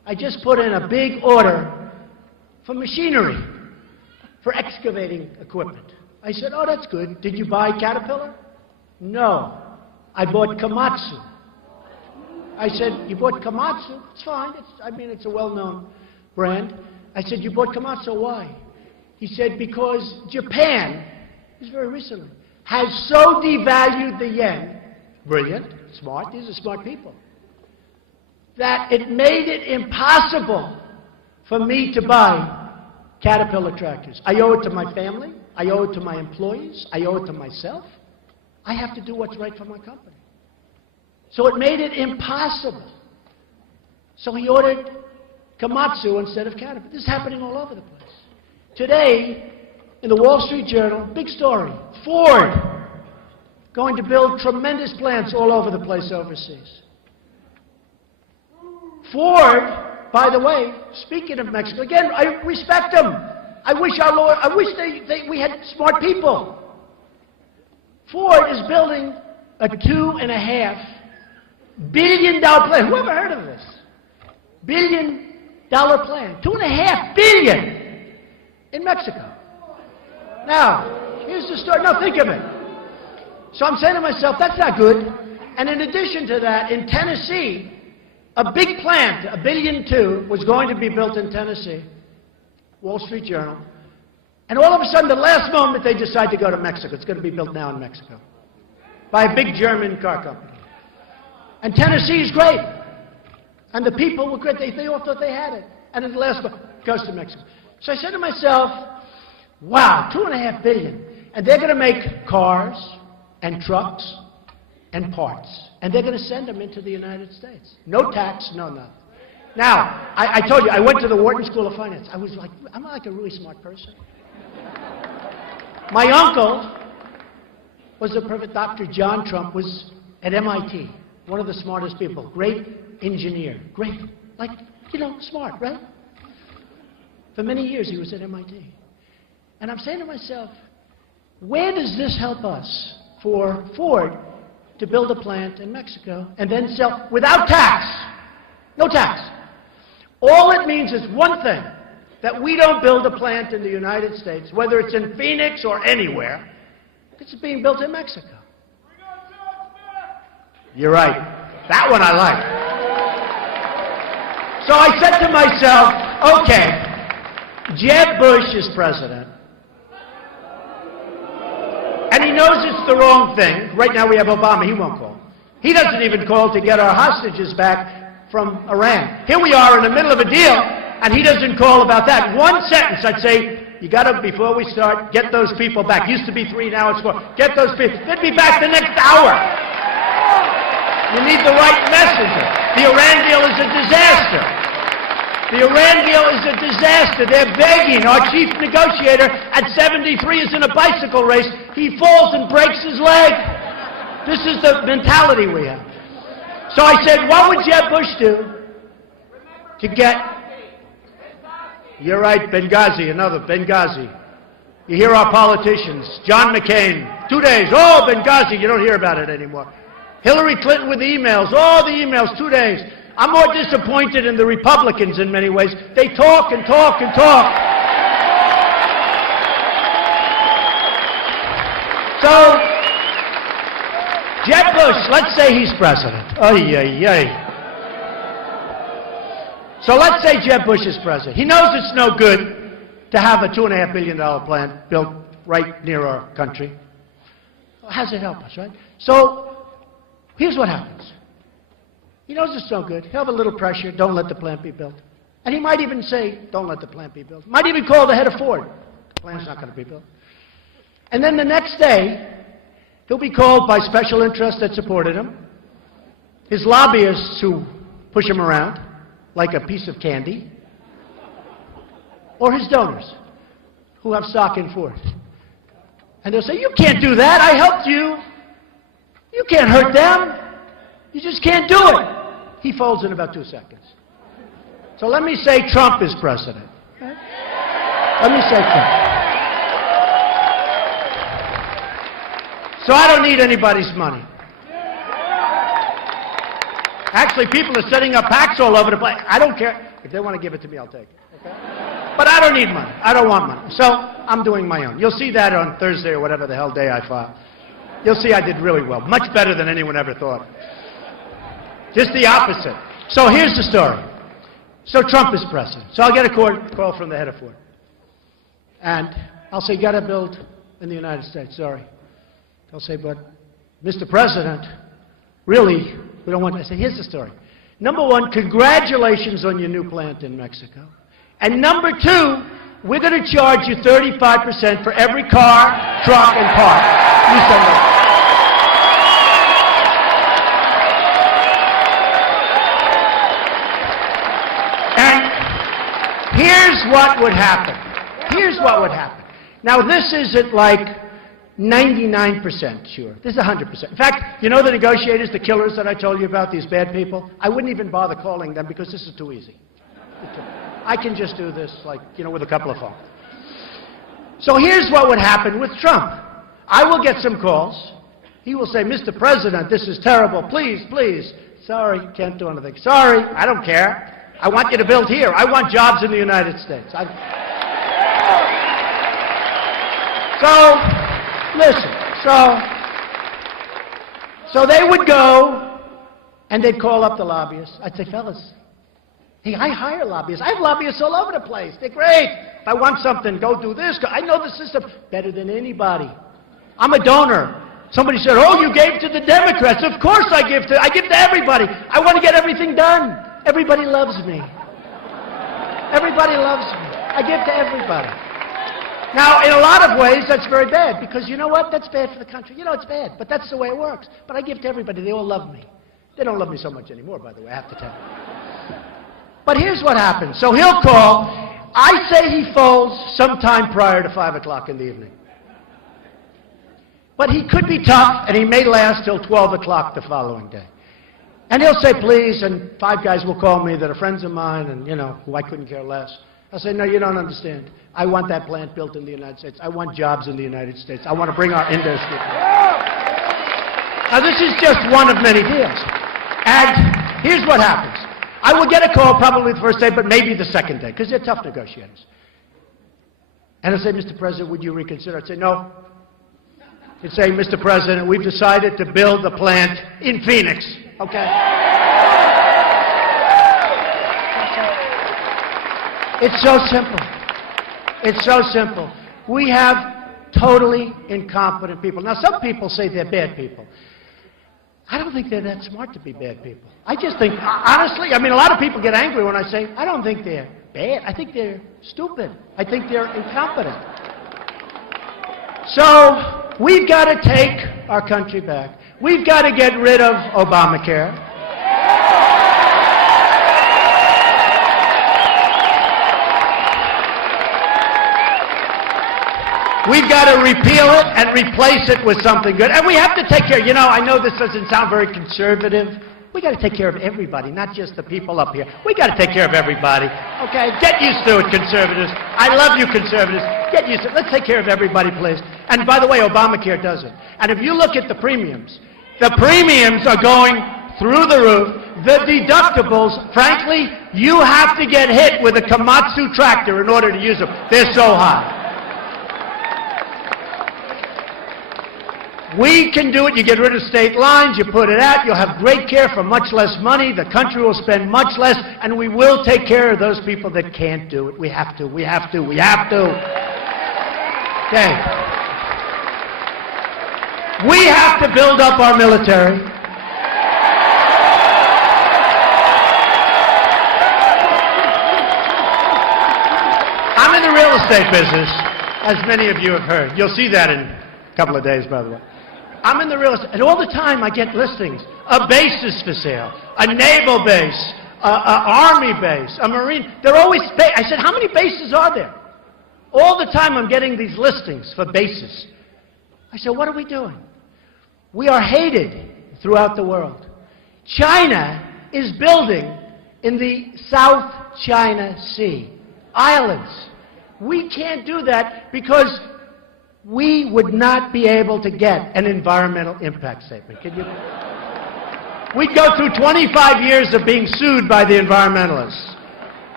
I just put in a big order for machinery, for excavating equipment. I said, oh, that's good. Did you buy Caterpillar? No. I bought Komatsu. I said, you bought Komatsu? It's fine. It's a well-known brand. I said, you bought Komatsu, why? He said, because Japan, this is very recently, has so devalued the yen, brilliant, smart, these are smart people, that it made it impossible for me to buy Caterpillar tractors. I owe it to my family. I owe it to my employees. I owe it to myself. I have to do what's right for my company. So it made it impossible. So he ordered Komatsu instead of Caterpillar. This is happening all over the place. Today, in the Wall Street Journal, big story, Ford going to build tremendous plants all over the place overseas. Ford, by the way, speaking of Mexico, again, I respect them. I wish we had smart people. Ford is building a $2.5 billion plant. Who ever heard of this? $1 billion plant. $2.5 billion in Mexico. Now, here's the story. Now, think of it. So I'm saying to myself, that's not good. And in addition to that, in Tennessee, a big plant, $1.2 billion, was going to be built in Tennessee. Wall Street Journal. And all of a sudden, the last moment, they decide to go to Mexico. It's going to be built now in Mexico by a big German car company. And Tennessee is great. And the people were great. They all thought they had it. And in the last one, it goes to Mexico. So I said to myself, wow, $2.5 billion. And they're going to make cars and trucks and parts. And they're going to send them into the United States. No tax, no nothing. Now, I told you, I went to the Wharton School of Finance. I'm like a really smart person. My uncle was a perfect Dr. John Trump, was at MIT, one of the smartest people, great engineer, great, like, smart, right? For many years he was at MIT. And I'm saying to myself, where does this help us for Ford to build a plant in Mexico and then sell without tax? No tax. All it means is one thing, that we don't build a plant in the United States, whether it's in Phoenix or anywhere, it's being built in Mexico. You're right. That one I like. So I said to myself, okay, Jeb Bush is president. And he knows it's the wrong thing. Right now we have Obama. He won't call. He doesn't even call to get our hostages back from Iran. Here we are in the middle of a deal, and he doesn't call about that. One sentence, I'd say, you got to, before we start, get those people back. Used to be 3, now it's 4. Get those people. They'd be back the next hour. You need the right messenger. The Iran deal is a disaster. The Iran deal is a disaster. They're begging. Our chief negotiator at 73 is in a bicycle race. He falls and breaks his leg. This is the mentality we have. So I said, what would Jeb Bush do to get... You're right, Benghazi, another Benghazi. You hear our politicians. John McCain, 2 days. Oh, Benghazi, you don't hear about it anymore. Hillary Clinton with the emails. Oh, the emails, 2 days. I'm more disappointed in the Republicans in many ways. They talk and talk and talk. So, Jeb Bush, let's say he's president. Ay, ay, ay. So let's say Jeb Bush is president. He knows it's no good to have a $2.5 billion plant built right near our country. How does it help us, right? So here's what happens. He knows it's no good. He'll have a little pressure. Don't let the plant be built. And he might even say, don't let the plant be built. Might even call the head of Ford. The plant's not going to be built. And then the next day, he'll be called by special interests that supported him, his lobbyists who push him around like a piece of candy, or his donors who have stock in Ford. And they'll say, you can't do that. I helped you. You can't hurt them. You just can't do it. He folds in about 2 seconds. So let me say Trump is president. Okay? Let me say Trump. So I don't need anybody's money. Actually, people are setting up PACs all over the place. I don't care. If they want to give it to me, I'll take it. Okay? But I don't need money. I don't want money. So I'm doing my own. You'll see that on Thursday or whatever the hell day I file. You'll see I did really well. Much better than anyone ever thought. Just the opposite. So here's the story. So Trump is president. So I'll get a call from the head of Ford. And I'll say, you got to build in the United States. Sorry. They'll say, but Mr. President, really, we don't want to. I say, here's the story. Number one, congratulations on your new plant in Mexico. And number two, we're going to charge you 35% for every car, truck, and part you send over. And here's what would happen. Here's what would happen. Now, this isn't like 99% sure. This is 100%. In fact, you know the negotiators, the killers that I told you about, these bad people? I wouldn't even bother calling them because this is too easy. I can just do this, like, you know, with a couple of phones. So here's what would happen with Trump. I will get some calls. He will say, Mr. President, this is terrible. Please, please. Sorry, can't do anything. Sorry, I don't care. I want you to build here. I want jobs in the United States. So, listen, so they would go and they'd call up the lobbyists. I'd say, fellas, hey, I hire lobbyists. I have lobbyists all over the place. They're great. If I want something, go do this. I know the system better than anybody. I'm a donor. Somebody said, oh, you gave to the Democrats. Of course I give to everybody. I want to get everything done. Everybody loves me. Everybody loves me. I give to everybody. Now, in a lot of ways, that's very bad, because you know what? That's bad for the country. You know, it's bad, but that's the way it works. But I give to everybody. They all love me. They don't love me so much anymore, by the way, I have to tell you. But here's what happens. So he'll call. I say he folds sometime prior to 5 o'clock in the evening. But he could be tough, and he may last till 12 o'clock the following day. And he'll say, please, and 5 guys will call me that are friends of mine and, you know, who I couldn't care less. I'll say, no, you don't understand. I want that plant built in the United States. I want jobs in the United States. I want to bring our industry. Now, this is just one of many deals. And here's what happens. I will get a call probably the first day, but maybe the second day, because they're tough negotiators. And I'll say, Mr. President, would you reconsider? I'd say, no. He'd say, Mr. President, we've decided to build the plant in Phoenix. Okay? It's so simple. It's so simple. We have totally incompetent people. Now, some people say they're bad people. I don't think they're that smart to be bad people. I just think, honestly, I mean, a lot of people get angry when I say, I don't think they're bad. I think they're stupid. I think they're incompetent. So, we've got to take our country back. We've got to get rid of Obamacare. We've got to repeal it and replace it with something good. And we have to take care. You know, I know this doesn't sound very conservative. We got to take care of everybody, not just the people up here. We got to take care of everybody. Okay? Get used to it, conservatives. I love you, conservatives. Get used to it. Let's take care of everybody, please. And by the way, Obamacare does it. And if you look at the premiums are going through the roof. The deductibles, frankly, you have to get hit with a Komatsu tractor in order to use them. They're so high. We can do it. You get rid of state lines, you put it out, you'll have great care for much less money, the country will spend much less, and we will take care of those people that can't do it. We have to, we have to, we have to. Okay. We have to build up our military. I'm in the real estate business, as many of you have heard. You'll see that in a couple of days, by the way. I'm in the real estate, and all the time I get listings. A base is for sale, a naval base, a army base, a marine. They're always, I said, how many bases are there? All the time I'm getting these listings for bases. I said, what are we doing? We are hated throughout the world. China is building in the South China Sea, islands. We can't do that because we would not be able to get an environmental impact statement. Can you? We'd go through 25 years of being sued by the environmentalists.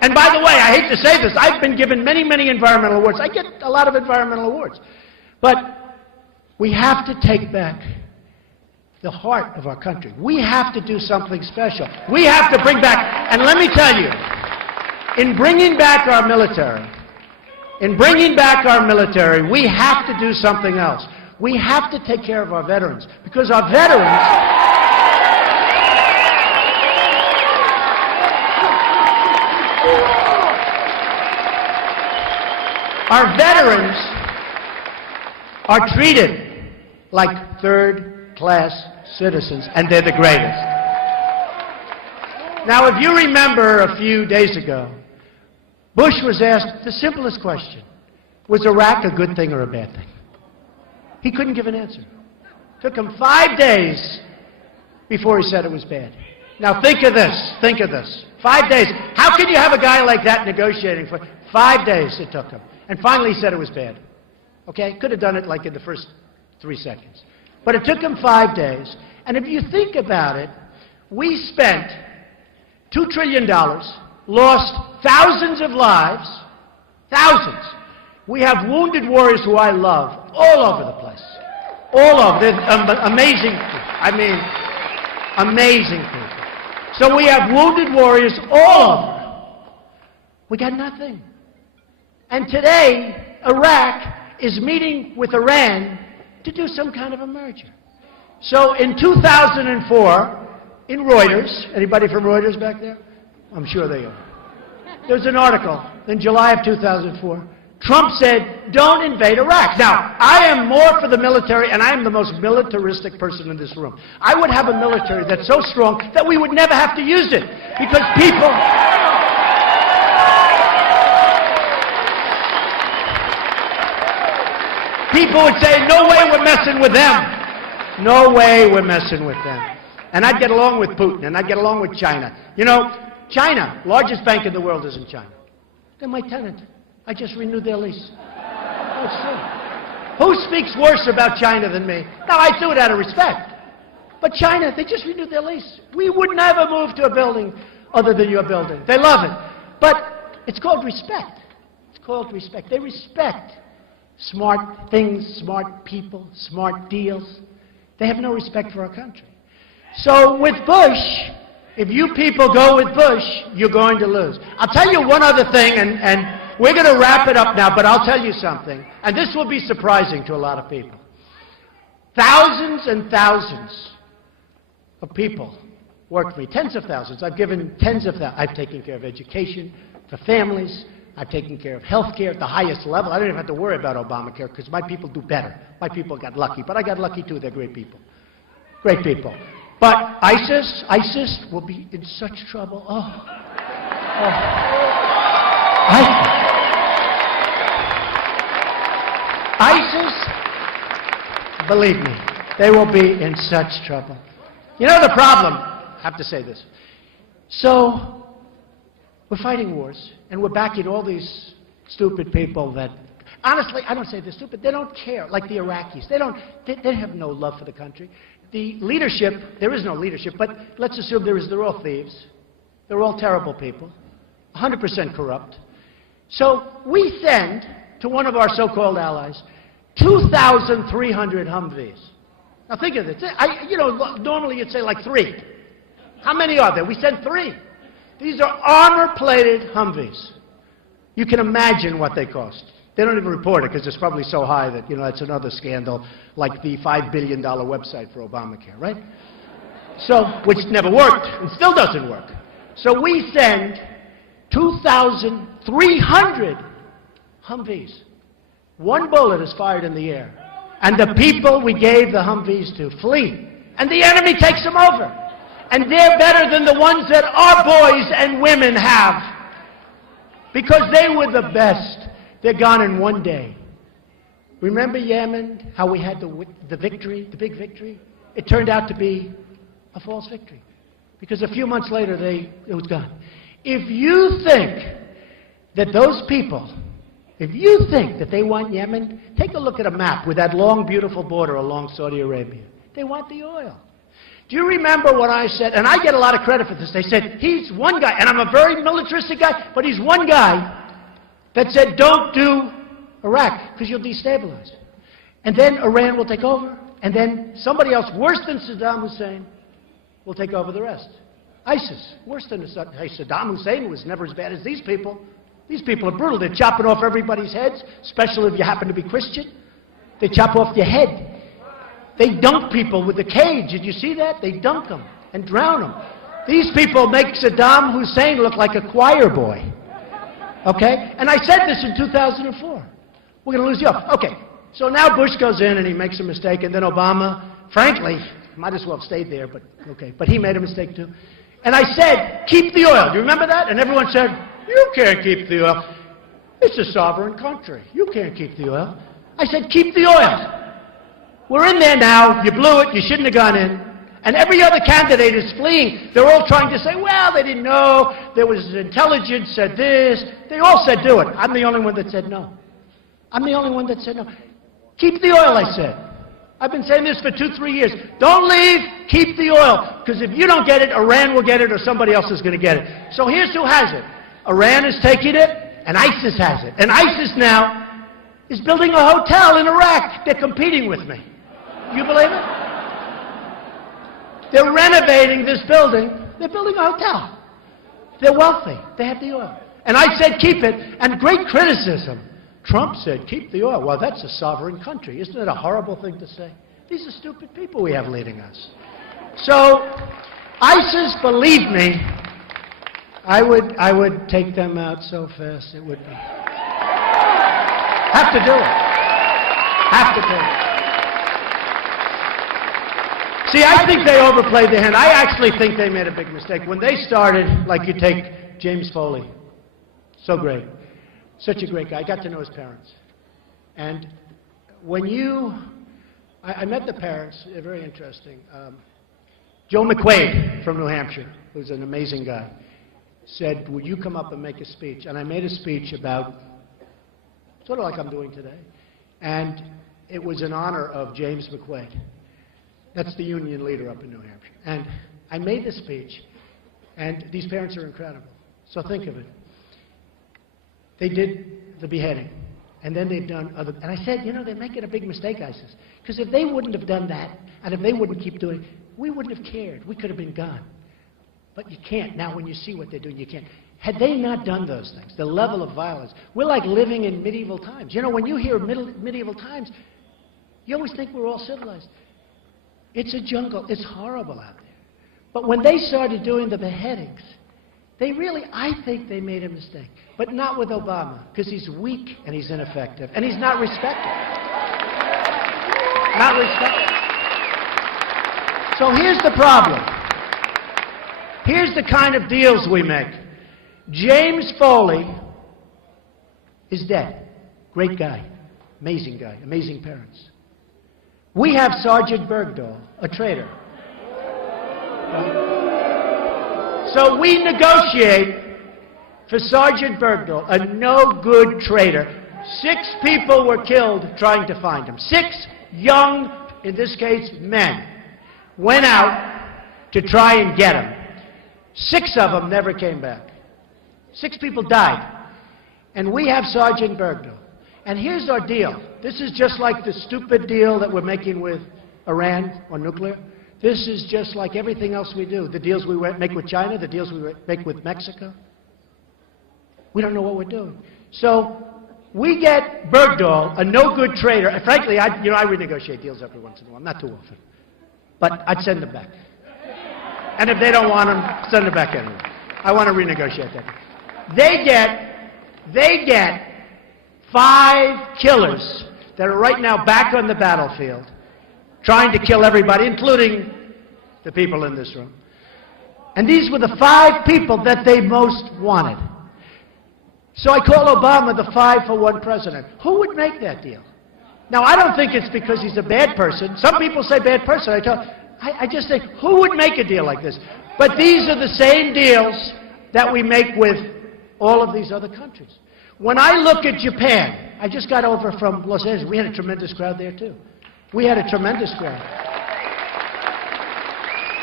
And by the way, I hate to say this, I've been given many, many environmental awards. I get a lot of environmental awards. But we have to take back the heart of our country. We have to do something special. We have to bring back, and let me tell you, in bringing back our military, we have to do something else. We have to take care of our veterans, because our veterans are treated like third-class citizens, and they're the greatest. Now, if you remember a few days ago, Bush was asked the simplest question: was Iraq a good thing or a bad thing? He couldn't give an answer. It took him 5 days before he said it was bad. Now think of this, 5 days. How can you have a guy like that negotiating for 5 days? It took him. And finally he said it was bad. Okay? Could have done it like in the first 3 seconds. But it took him 5 days. And if you think about it, we spent $2 trillion, lost thousands of lives, thousands. We have wounded warriors who I love all over the place. All over. They're amazing people. I mean, amazing people. So we have wounded warriors all over. We got nothing. And today, Iraq is meeting with Iran to do some kind of a merger. So in 2004, in Reuters, anybody from Reuters back there? I'm sure they are. There's an article in July of 2004. Trump said, don't invade Iraq. Now, I am more for the military, and I am the most militaristic person in this room. I would have a military that's so strong that we would never have to use it, because people would say, no way we're messing with them. No way we're messing with them. And I'd get along with Putin, and I'd get along with China. You know, China, largest bank in the world is in China. They're my tenant. I just renewed their lease. That's true. Who speaks worse about China than me? Now, I do it out of respect. But China, they just renewed their lease. We would never move to a building other than your building. They love it. But it's called respect. It's called respect. They respect smart things, smart people, smart deals. They have no respect for our country. So with Bush, if you people go with Bush, you're going to lose. I'll tell you one other thing, and we're going to wrap it up now, but I'll tell you something, and this will be surprising to a lot of people. Thousands and thousands of people work for me, tens of thousands. I've given tens of thousands. I've taken care of education for families. I've taken care of health care at the highest level. I don't even have to worry about Obamacare because my people do better. My people got lucky, but I got lucky too. They're great people. Great people. But ISIS will be in such trouble. ISIS, believe me, they will be in such trouble. You know the problem? I have to say this. So, we're fighting wars, and we're backing all these stupid people that, honestly, I don't say they're stupid, they don't care, like the Iraqis. They have no love for the country. The leadership, there is no leadership, but let's assume they're all thieves. They're all terrible people, 100% corrupt. So we send to one of our so-called allies 2,300 Humvees. Now think of this. Normally you'd say like 3. How many are there? We sent 3. These are armor-plated Humvees. You can imagine what they cost. They don't even report it because it's probably so high that, that's another scandal, like the $5 billion website for Obamacare, right? So, which never worked and still doesn't work. So we send 2,300 Humvees. One bullet is fired in the air. And the people we gave the Humvees to flee. And the enemy takes them over. And they're better than the ones that our boys and women have. Because they were the best. They're gone in one day. Remember Yemen, how we had the victory, the big victory? It turned out to be a false victory. Because a few months later, it was gone. If you think that those people, if you think that they want Yemen, take a look at a map with that long, beautiful border along Saudi Arabia. They want the oil. Do you remember what I said? And I get a lot of credit for this. They said, he's one guy, and I'm a very militaristic guy, but he's one guy that said, don't do Iraq, because you'll destabilize. And then Iran will take over, and then somebody else worse than Saddam Hussein will take over the rest. ISIS, worse than Saddam Hussein was never as bad as these people. These people are brutal. They're chopping off everybody's heads, especially if you happen to be Christian. They chop off your head. They dunk people with a cage. Did you see that? They dunk them and drown them. These people make Saddam Hussein look like a choir boy. Okay? And I said this in 2004. We're going to lose the oil. Okay. So now Bush goes in and he makes a mistake, and then Obama, frankly, might as well have stayed there, but okay. But he made a mistake too. And I said, keep the oil. Do you remember that? And everyone said, you can't keep the oil. It's a sovereign country. You can't keep the oil. I said, keep the oil. We're in there now. You blew it. You shouldn't have gone in. And every other candidate is fleeing. They're all trying to say, well, they didn't know. There was intelligence said this. They all said do it. I'm the only one that said no. I'm the only one that said no. Keep the oil, I said. I've been saying this for 2-3 years. Don't leave. Keep the oil. Because if you don't get it, Iran will get it or somebody else is going to get it. So here's who has it. Iran is taking it, and ISIS has it. And ISIS now is building a hotel in Iraq. They're competing with me. You believe it? They're renovating this building. They're building a hotel. They're wealthy. They have the oil. And I said, keep it. And great criticism. Trump said, keep the oil. Well, that's a sovereign country. Isn't it a horrible thing to say? These are stupid people we have leading us. So, ISIS, believe me, I would take them out so fast it would be. Have to do it. Have to do it. See, I think they overplayed their hand. I actually think they made a big mistake. When they started, like you take James Foley, so great, such a great guy. I got to know his parents. And when I met the parents, they're very interesting. Joe McQuaid from New Hampshire, who's an amazing guy, said, would you come up and make a speech? And I made a speech about, sort of like I'm doing today, and it was in honor of James McQuaid. That's the union leader up in New Hampshire. And I made the speech, and these parents are incredible. So think of it. They did the beheading, and then they've done other, and I said, you know, they're making a big mistake, ISIS. Because if they wouldn't have done that, and if they wouldn't keep doing it, we wouldn't have cared. We could have been gone. But you can't. Now, when you see what they're doing, you can't. Had they not done those things, the level of violence, we're like living in medieval times. You know, when you hear medieval times, you always think we're all civilized. It's a jungle. It's horrible out there. But when they started doing the beheadings, they really, I think they made a mistake. But not with Obama, because he's weak and he's ineffective. And he's not respected. Not respected. So here's the problem. Here's the kind of deals we make. James Foley is dead. Great guy. Amazing guy. Amazing parents. We have Sergeant Bergdahl, a traitor. So we negotiate for Sergeant Bergdahl, a no-good traitor. 6 people were killed trying to find him. 6 young, in this case, men, went out to try and get him. 6 of them never came back. 6 people died. And we have Sergeant Bergdahl. And here's our deal. This is just like the stupid deal that we're making with Iran on nuclear. This is just like everything else we do. The deals we make with China, the deals we make with Mexico. We don't know what we're doing. So we get Bergdahl, a no-good traitor. And frankly, I renegotiate deals every once in a while, not too often. But I'd send them back. And if they don't want them, send them back anyway. I want to renegotiate that. They get 5 killers that are right now back on the battlefield, trying to kill everybody, including the people in this room. And these were the 5 people that they most wanted. So I call Obama the 5-for-1 president. Who would make that deal? Now, I don't think it's because he's a bad person. Some people say bad person. I just think, who would make a deal like this? But these are the same deals that we make with all of these other countries. When I look at Japan, I just got over from Los Angeles. We had a tremendous crowd there, too. We had a tremendous crowd.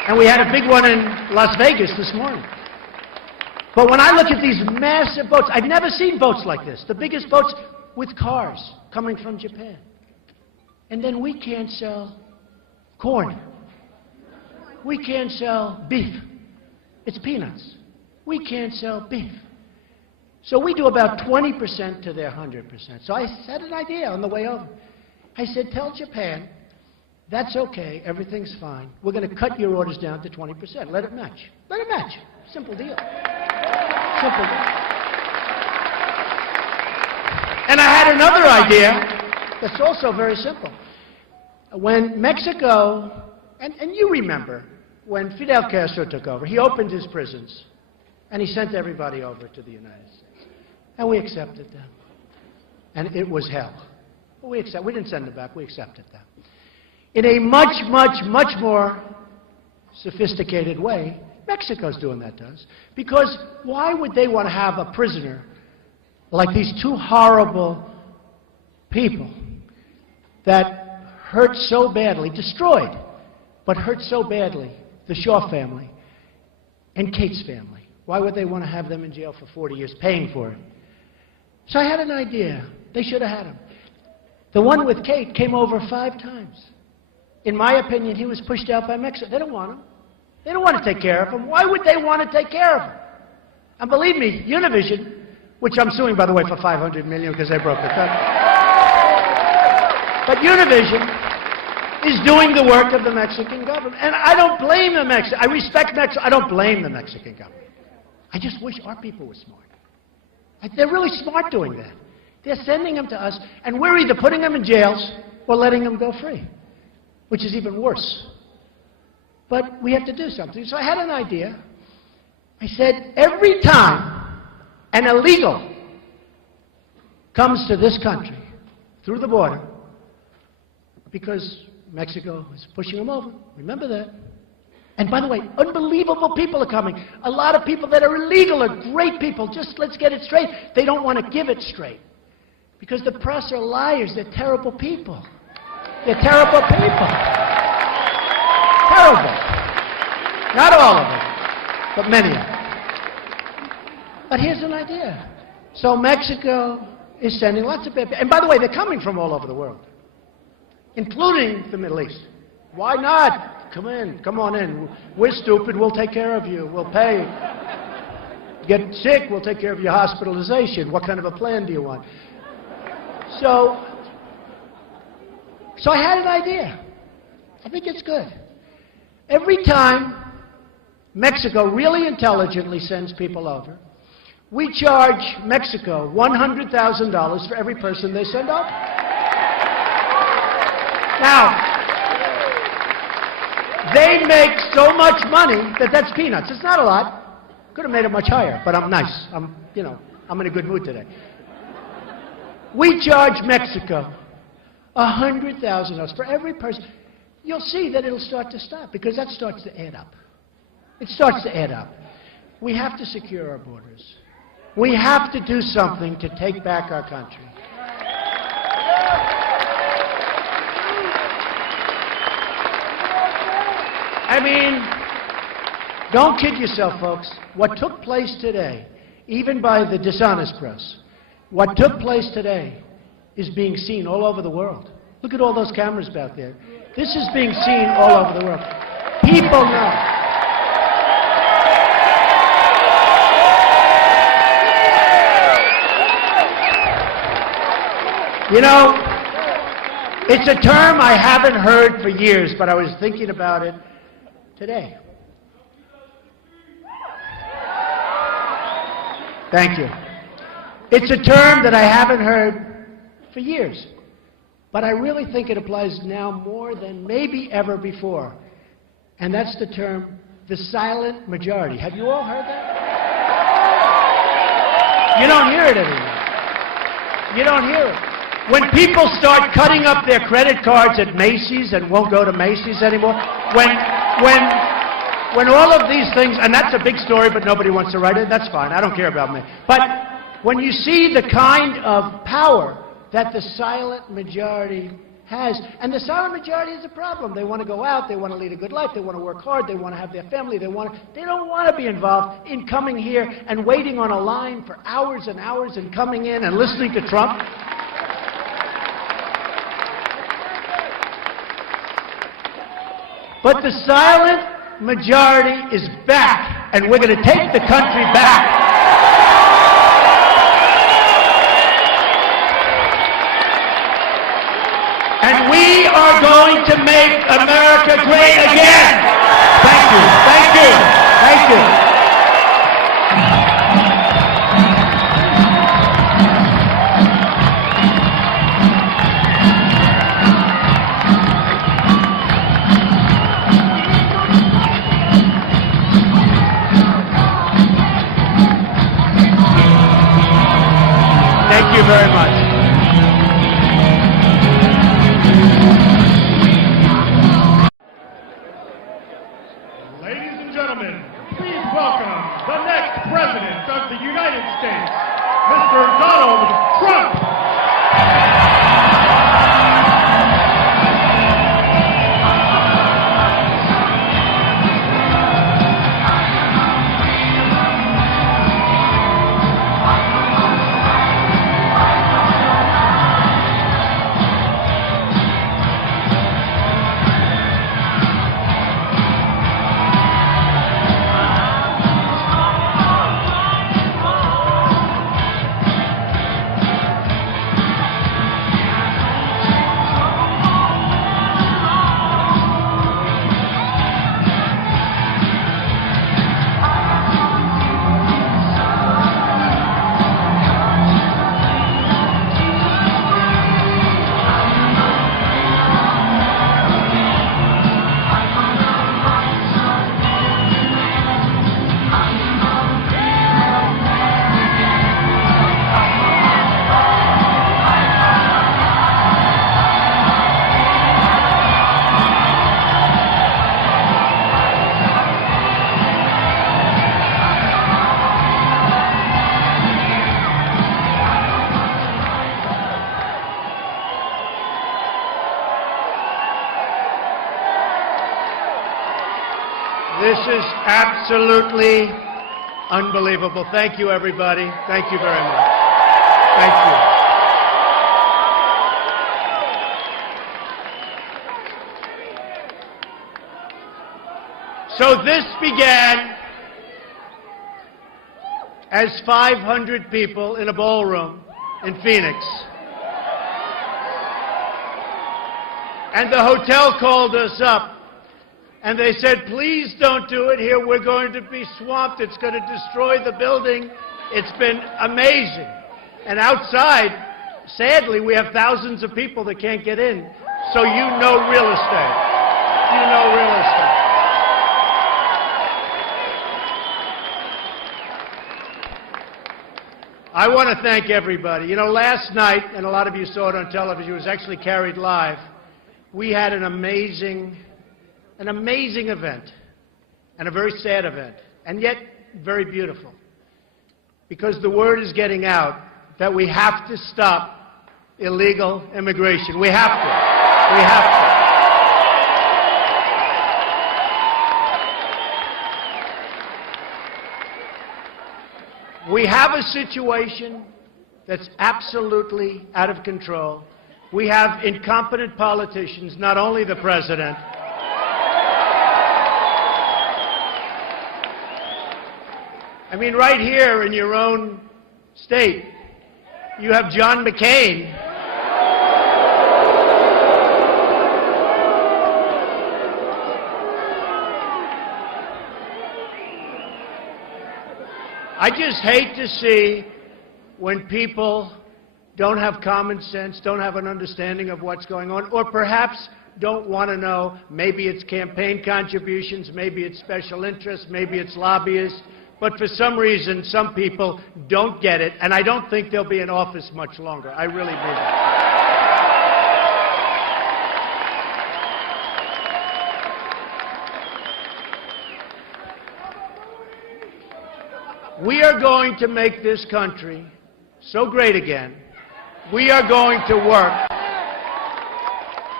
And we had a big one in Las Vegas this morning. But when I look at these massive boats, I've never seen boats like this. The biggest boats with cars coming from Japan. And then we can't sell corn. We can't sell beef. It's peanuts. We can't sell beef. So we do about 20% to their 100%. So I had an idea on the way over. I said, tell Japan, that's okay, everything's fine. We're going to cut your orders down to 20%. Let it match. Let it match. Simple deal. Simple deal. And I had another idea that's also very simple. When Mexico, and you remember, when Fidel Castro took over, he opened his prisons, and he sent everybody over to the United States. And we accepted them. And it was hell. We didn't send them back, we accepted them. In a much, much, much more sophisticated way, Mexico's doing that to us. Because why would they want to have a prisoner like these two horrible people that hurt so badly, destroyed, but hurt so badly, the Shaw family and Kate's family? Why would they want to have them in jail for 40 years paying for it? So I had an idea. They should have had him. The one with Kate came over 5 times. In my opinion, he was pushed out by Mexico. They don't want him. They don't want to take care of him. Why would they want to take care of him? And believe me, Univision, which I'm suing, by the way, for $500 million because they broke the cut. But Univision is doing the work of the Mexican government. And I don't blame the Mexican. I respect Mexico. I don't blame the Mexican government. I just wish our people were smart. They're really smart doing that. They're sending them to us, and we're either putting them in jails or letting them go free, which is even worse. But we have to do something. So I had an idea. I said, every time an illegal comes to this country through the border, because Mexico is pushing them over, remember that. And by the way, unbelievable people are coming. A lot of people that are illegal are great people. Just let's get it straight. They don't want to give it straight. Because the press are liars. They're terrible people. They're terrible people. Terrible. Not all of them, but many of them. But here's an idea. So Mexico is sending lots of people. And by the way, they're coming from all over the world, including the Middle East. Why not? Come in. Come on in. We're stupid. We'll take care of you. We'll pay. Get sick, we'll take care of your hospitalization. What kind of a plan do you want? So I had an idea. I think it's good. Every time Mexico really intelligently sends people over, we charge Mexico $100,000 for every person they send over. Now, they make so much money that that's peanuts. It's not a lot. Could have made it much higher, but I'm nice. I'm in a good mood today. We charge Mexico $100,000 for every person. You'll see that it'll start to stop because that starts to add up. It starts to add up. We have to secure our borders. We have to do something to take back our country. I mean, don't kid yourself, folks. What took place today, even by the dishonest press, what took place today is being seen all over the world. Look at all those cameras back there. This is being seen all over the world. People know. You know, it's a term I haven't heard for years, but I was thinking about it today. Thank you. It's a term that I haven't heard for years, but I really think it applies now more than maybe ever before, and that's the term, the silent majority. Have you all heard that? You don't hear it anymore. You don't hear it. When people start cutting up their credit cards at Macy's and won't go to Macy's anymore, when all of these things, and that's a big story, but nobody wants to write it, that's fine, I don't care about me. But when you see the kind of power that the silent majority has. And the silent majority is a problem. They want to go out, they want to lead a good life, they want to work hard, they want to have their family, they don't want to be involved in coming here and waiting on a line for hours and hours and coming in and listening to Trump. But the silent majority is back, and we're going to take the country back. And we are going to make America great again. Thank you. Thank you. Thank you. Thank you very much. Ladies and gentlemen, please welcome the next President of the United States, Mr. Donald Trump. This is absolutely unbelievable. Thank you, everybody. Thank you very much. Thank you. So this began as 500 people in a ballroom in Phoenix. And the hotel called us up. And they said, please don't do it here. We're going to be swamped. It's going to destroy the building. It's been amazing. And outside, sadly, we have thousands of people that can't get in. So you know real estate. You know real estate. I want to thank everybody. You know, last night, and a lot of you saw it on television, it was actually carried live, we had an amazing event, and a very sad event, and yet very beautiful. Because the word is getting out that we have to stop illegal immigration. We have to. We have to. We have a situation that's absolutely out of control. We have incompetent politicians, not only the president. I mean, right here in your own state, you have John McCain. I just hate to see when people don't have common sense, don't have an understanding of what's going on, or perhaps don't want to know. Maybe it's campaign contributions, maybe it's special interests, maybe it's lobbyists. But for some reason, some people don't get it, and I don't think they'll be in office much longer. I really believe it. We are going to make this country so great again. We are going to work.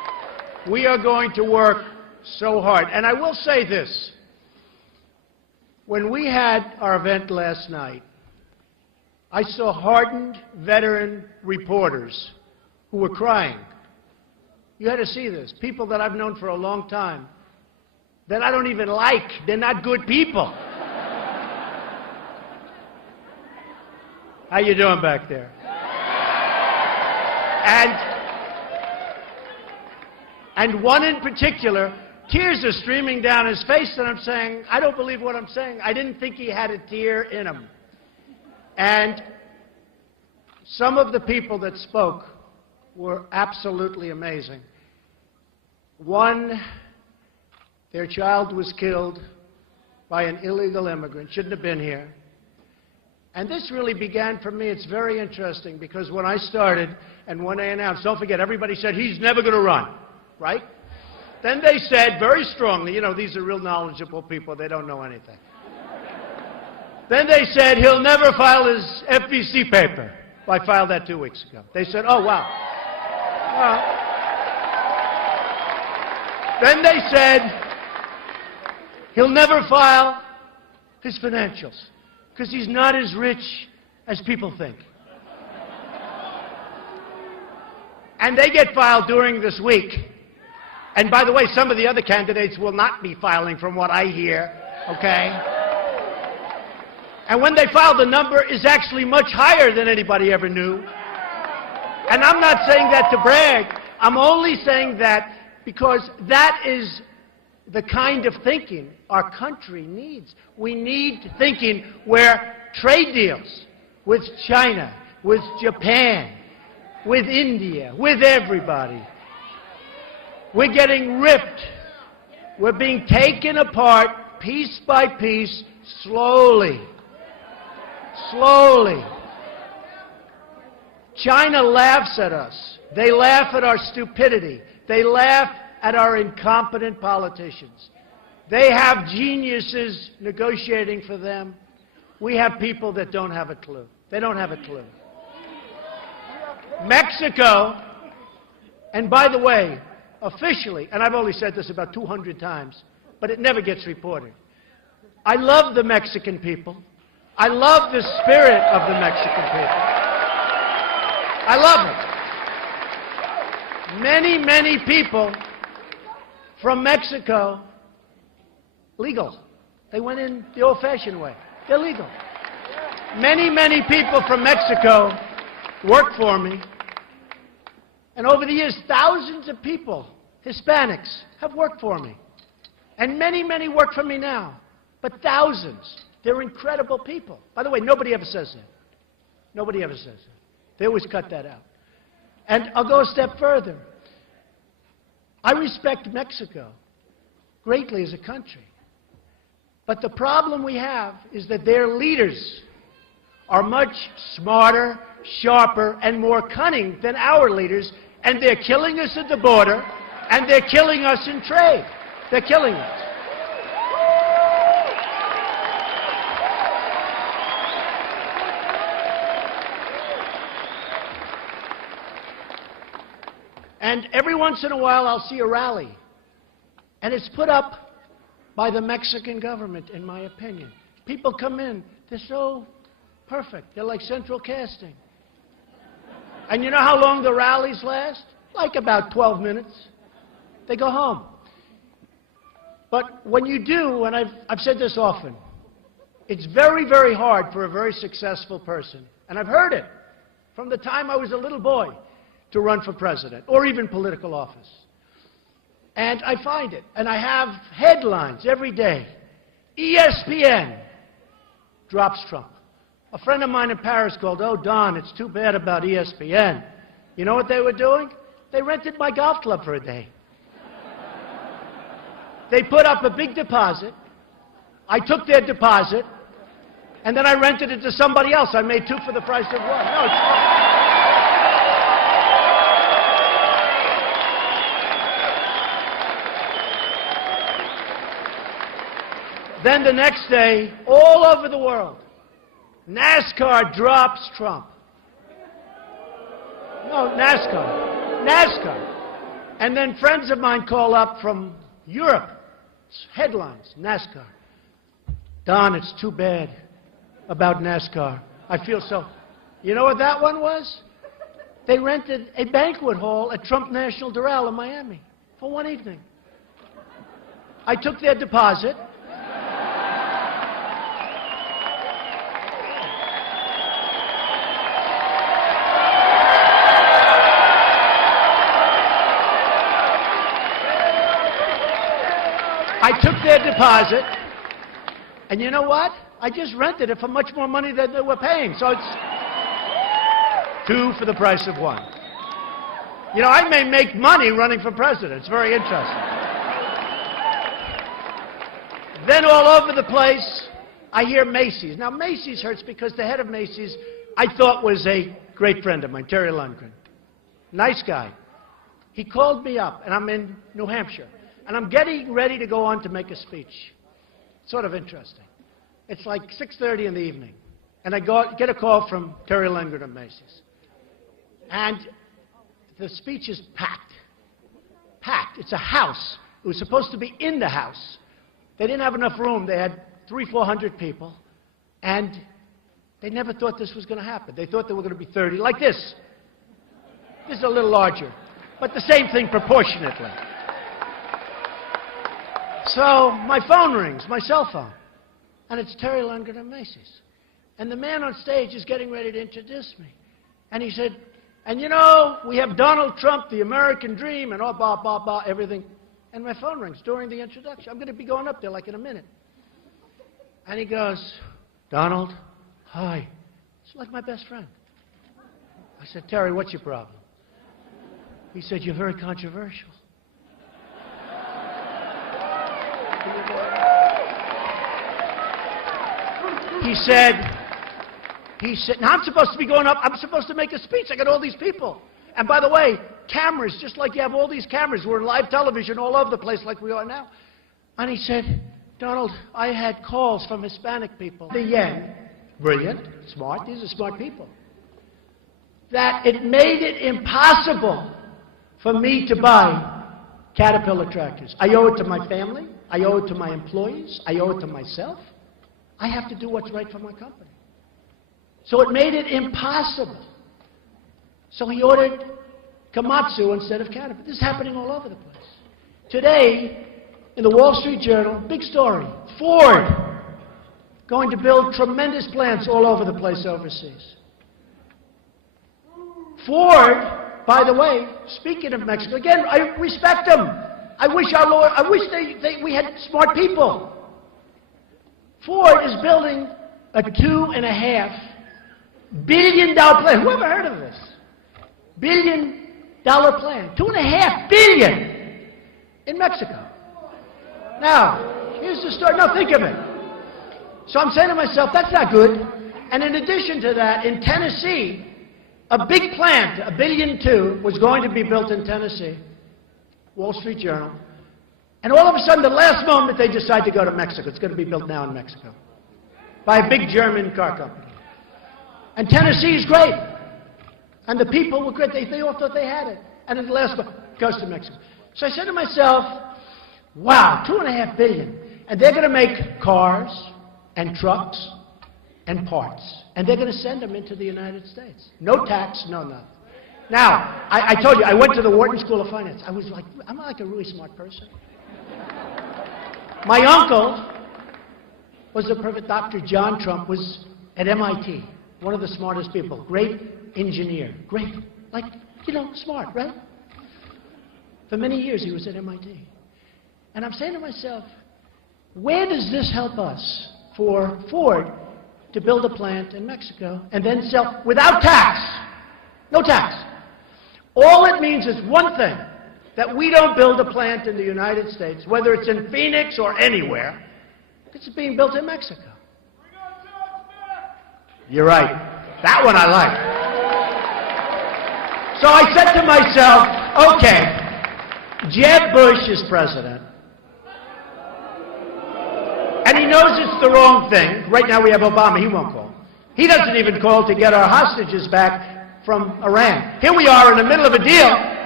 We are going to work so hard. And I will say this. When we had our event last night, I saw hardened veteran reporters who were crying. You had to see this. People that I've known for a long time, that I don't even like. They're not good people. How you doing back there? And one in particular, tears are streaming down his face, and I'm saying, I don't believe what I'm saying. I didn't think he had a tear in him. And some of the people that spoke were absolutely amazing. One, their child was killed by an illegal immigrant, shouldn't have been here. And this really began for me, it's very interesting, because when I started and when I announced, don't forget, everybody said, he's never going to run, right? Then they said very strongly, you know, these are real knowledgeable people, they don't know anything. Then they said, he'll never file his FBC paper. Well, I filed that 2 weeks ago. They said, oh, wow. Then they said, he'll never file his financials because he's not as rich as people think. And they get filed during this week. And by the way, some of the other candidates will not be filing from what I hear, okay? And when they file, the number is actually much higher than anybody ever knew. And I'm not saying that to brag. I'm only saying that because that is the kind of thinking our country needs. We need thinking where trade deals with China, with Japan, with India, with everybody. We're getting ripped. We're being taken apart piece by piece, slowly. Slowly. China laughs at us. They laugh at our stupidity. They laugh at our incompetent politicians. They have geniuses negotiating for them. We have people that don't have a clue. They don't have a clue. Mexico, and by the way, officially, and I've only said this about 200 times, but it never gets reported. I love the Mexican people. I love the spirit of the Mexican people. I love it. Many, many people from Mexico, legal. They went in the old-fashioned way. They're legal. Many, many people from Mexico work for me. And over the years, thousands of people, Hispanics, have worked for me. And many, many work for me now. But thousands. They're incredible people. By the way, nobody ever says that. Nobody ever says that. They always cut that out. And I'll go a step further. I respect Mexico greatly as a country. But the problem we have is that their leaders are much smarter, sharper, and more cunning than our leaders, and they're killing us at the border, and they're killing us in trade. They're killing us. And every once in a while, I'll see a rally. And it's put up by the Mexican government, in my opinion. People come in. They're so perfect. They're like central casting. And you know how long the rallies last? Like about 12 minutes. They go home. But when you do, and I've said this often, it's very, very hard for a very successful person, and I've heard it from the time I was a little boy, to run for president or even political office. And I find it, and I have headlines every day. ESPN drops Trump. A friend of mine in Paris called, oh, Don, it's too bad about ESPN. You know what they were doing? They rented my golf club for a day. They put up a big deposit. I took their deposit, and then I rented it to somebody else. I made two for the price of one. No, it's Then the next day, all over the world, NASCAR drops Trump. No, NASCAR. And then friends of mine call up from Europe. Headlines, NASCAR. Don, it's too bad about NASCAR. I feel so. You know what that one was? They rented a banquet hall at Trump National Doral in Miami for one evening. I took their deposit. I took their deposit, and you know what? I just rented it for much more money than they were paying. So it's 2 for the price of 1. You know, I may make money running for president. It's very interesting. Then all over the place, I hear Macy's. Now, Macy's hurts because the head of Macy's, I thought was a great friend of mine, Terry Lundgren. Nice guy. He called me up, and I'm in New Hampshire. And I'm getting ready to go on to make a speech. Sort of interesting. It's like 6:30 in the evening. And I get a call from Terry Lundgren of Macy's. And the speech is packed. Packed. It's a house. It was supposed to be in the house. They didn't have enough room. They had 300-400 people. And they never thought this was going to happen. They thought there were going to be 30, like this. This is a little larger. But the same thing proportionately. So my phone rings, my cell phone, and it's Terry Lundgren of Macy's. And the man on stage is getting ready to introduce me. And he said, and you know, we have Donald Trump, the American dream, and all blah, blah, blah, everything. And my phone rings during the introduction. I'm going to be going up there like in a minute. And he goes, Donald, hi. It's like my best friend. I said, Terry, what's your problem? He said, you're very controversial. He said, now I'm supposed to be going up, I'm supposed to make a speech. I got all these people. And by the way, cameras, just like you have all these cameras, we're in live television all over the place like we are now. And he said, Donald, I had calls from Hispanic people. The yen, brilliant, smart, these are smart people. That it made it impossible for me to buy Caterpillar tractors. I owe it to my family. I owe it to my employees. I owe it to myself. I have to do what's right for my company. So it made it impossible. So he ordered Komatsu instead of Caterpillar. This is happening all over the place. Today, in the Wall Street Journal, big story, Ford going to build tremendous plants all over the place overseas. Ford, by the way, speaking of Mexico, again, I respect them. I wish we had smart people. Ford is building a $2.5 billion plant. Who ever heard of this? $1 billion plant. $2.5 billion in Mexico. Now, here's the story. Now, think of it. So I'm saying to myself, that's not good. And in addition to that, in Tennessee, a big plant, $1.2 billion, was going to be built in Tennessee. Wall Street Journal. And all of a sudden, the last moment, they decide to go to Mexico. It's going to be built now in Mexico by a big German car company. And Tennessee is great. And the people were great. They all thought they had it. And then the last one goes to Mexico. So I said to myself, wow, $2.5 billion. And they're going to make cars and trucks and parts. And they're going to send them into the United States. No tax, no nothing. Now, I told you, I went to the Wharton School of Finance. I was like, I'm like a really smart person. My uncle was the perfect Dr. John Trump, was at MIT, one of the smartest people, great engineer, great, like, you know, smart, right? For many years he was at MIT. And I'm saying to myself, where does this help us for Ford to build a plant in Mexico and then sell without tax? No tax. All it means is one thing, that we don't build a plant in the United States, whether it's in Phoenix or anywhere, it's being built in Mexico. You're right. That one I like. So I said to myself, okay, Jeb Bush is president, and he knows it's the wrong thing. Right now we have Obama. He won't call. He doesn't even call to get our hostages back from Iran. Here we are in the middle of a deal.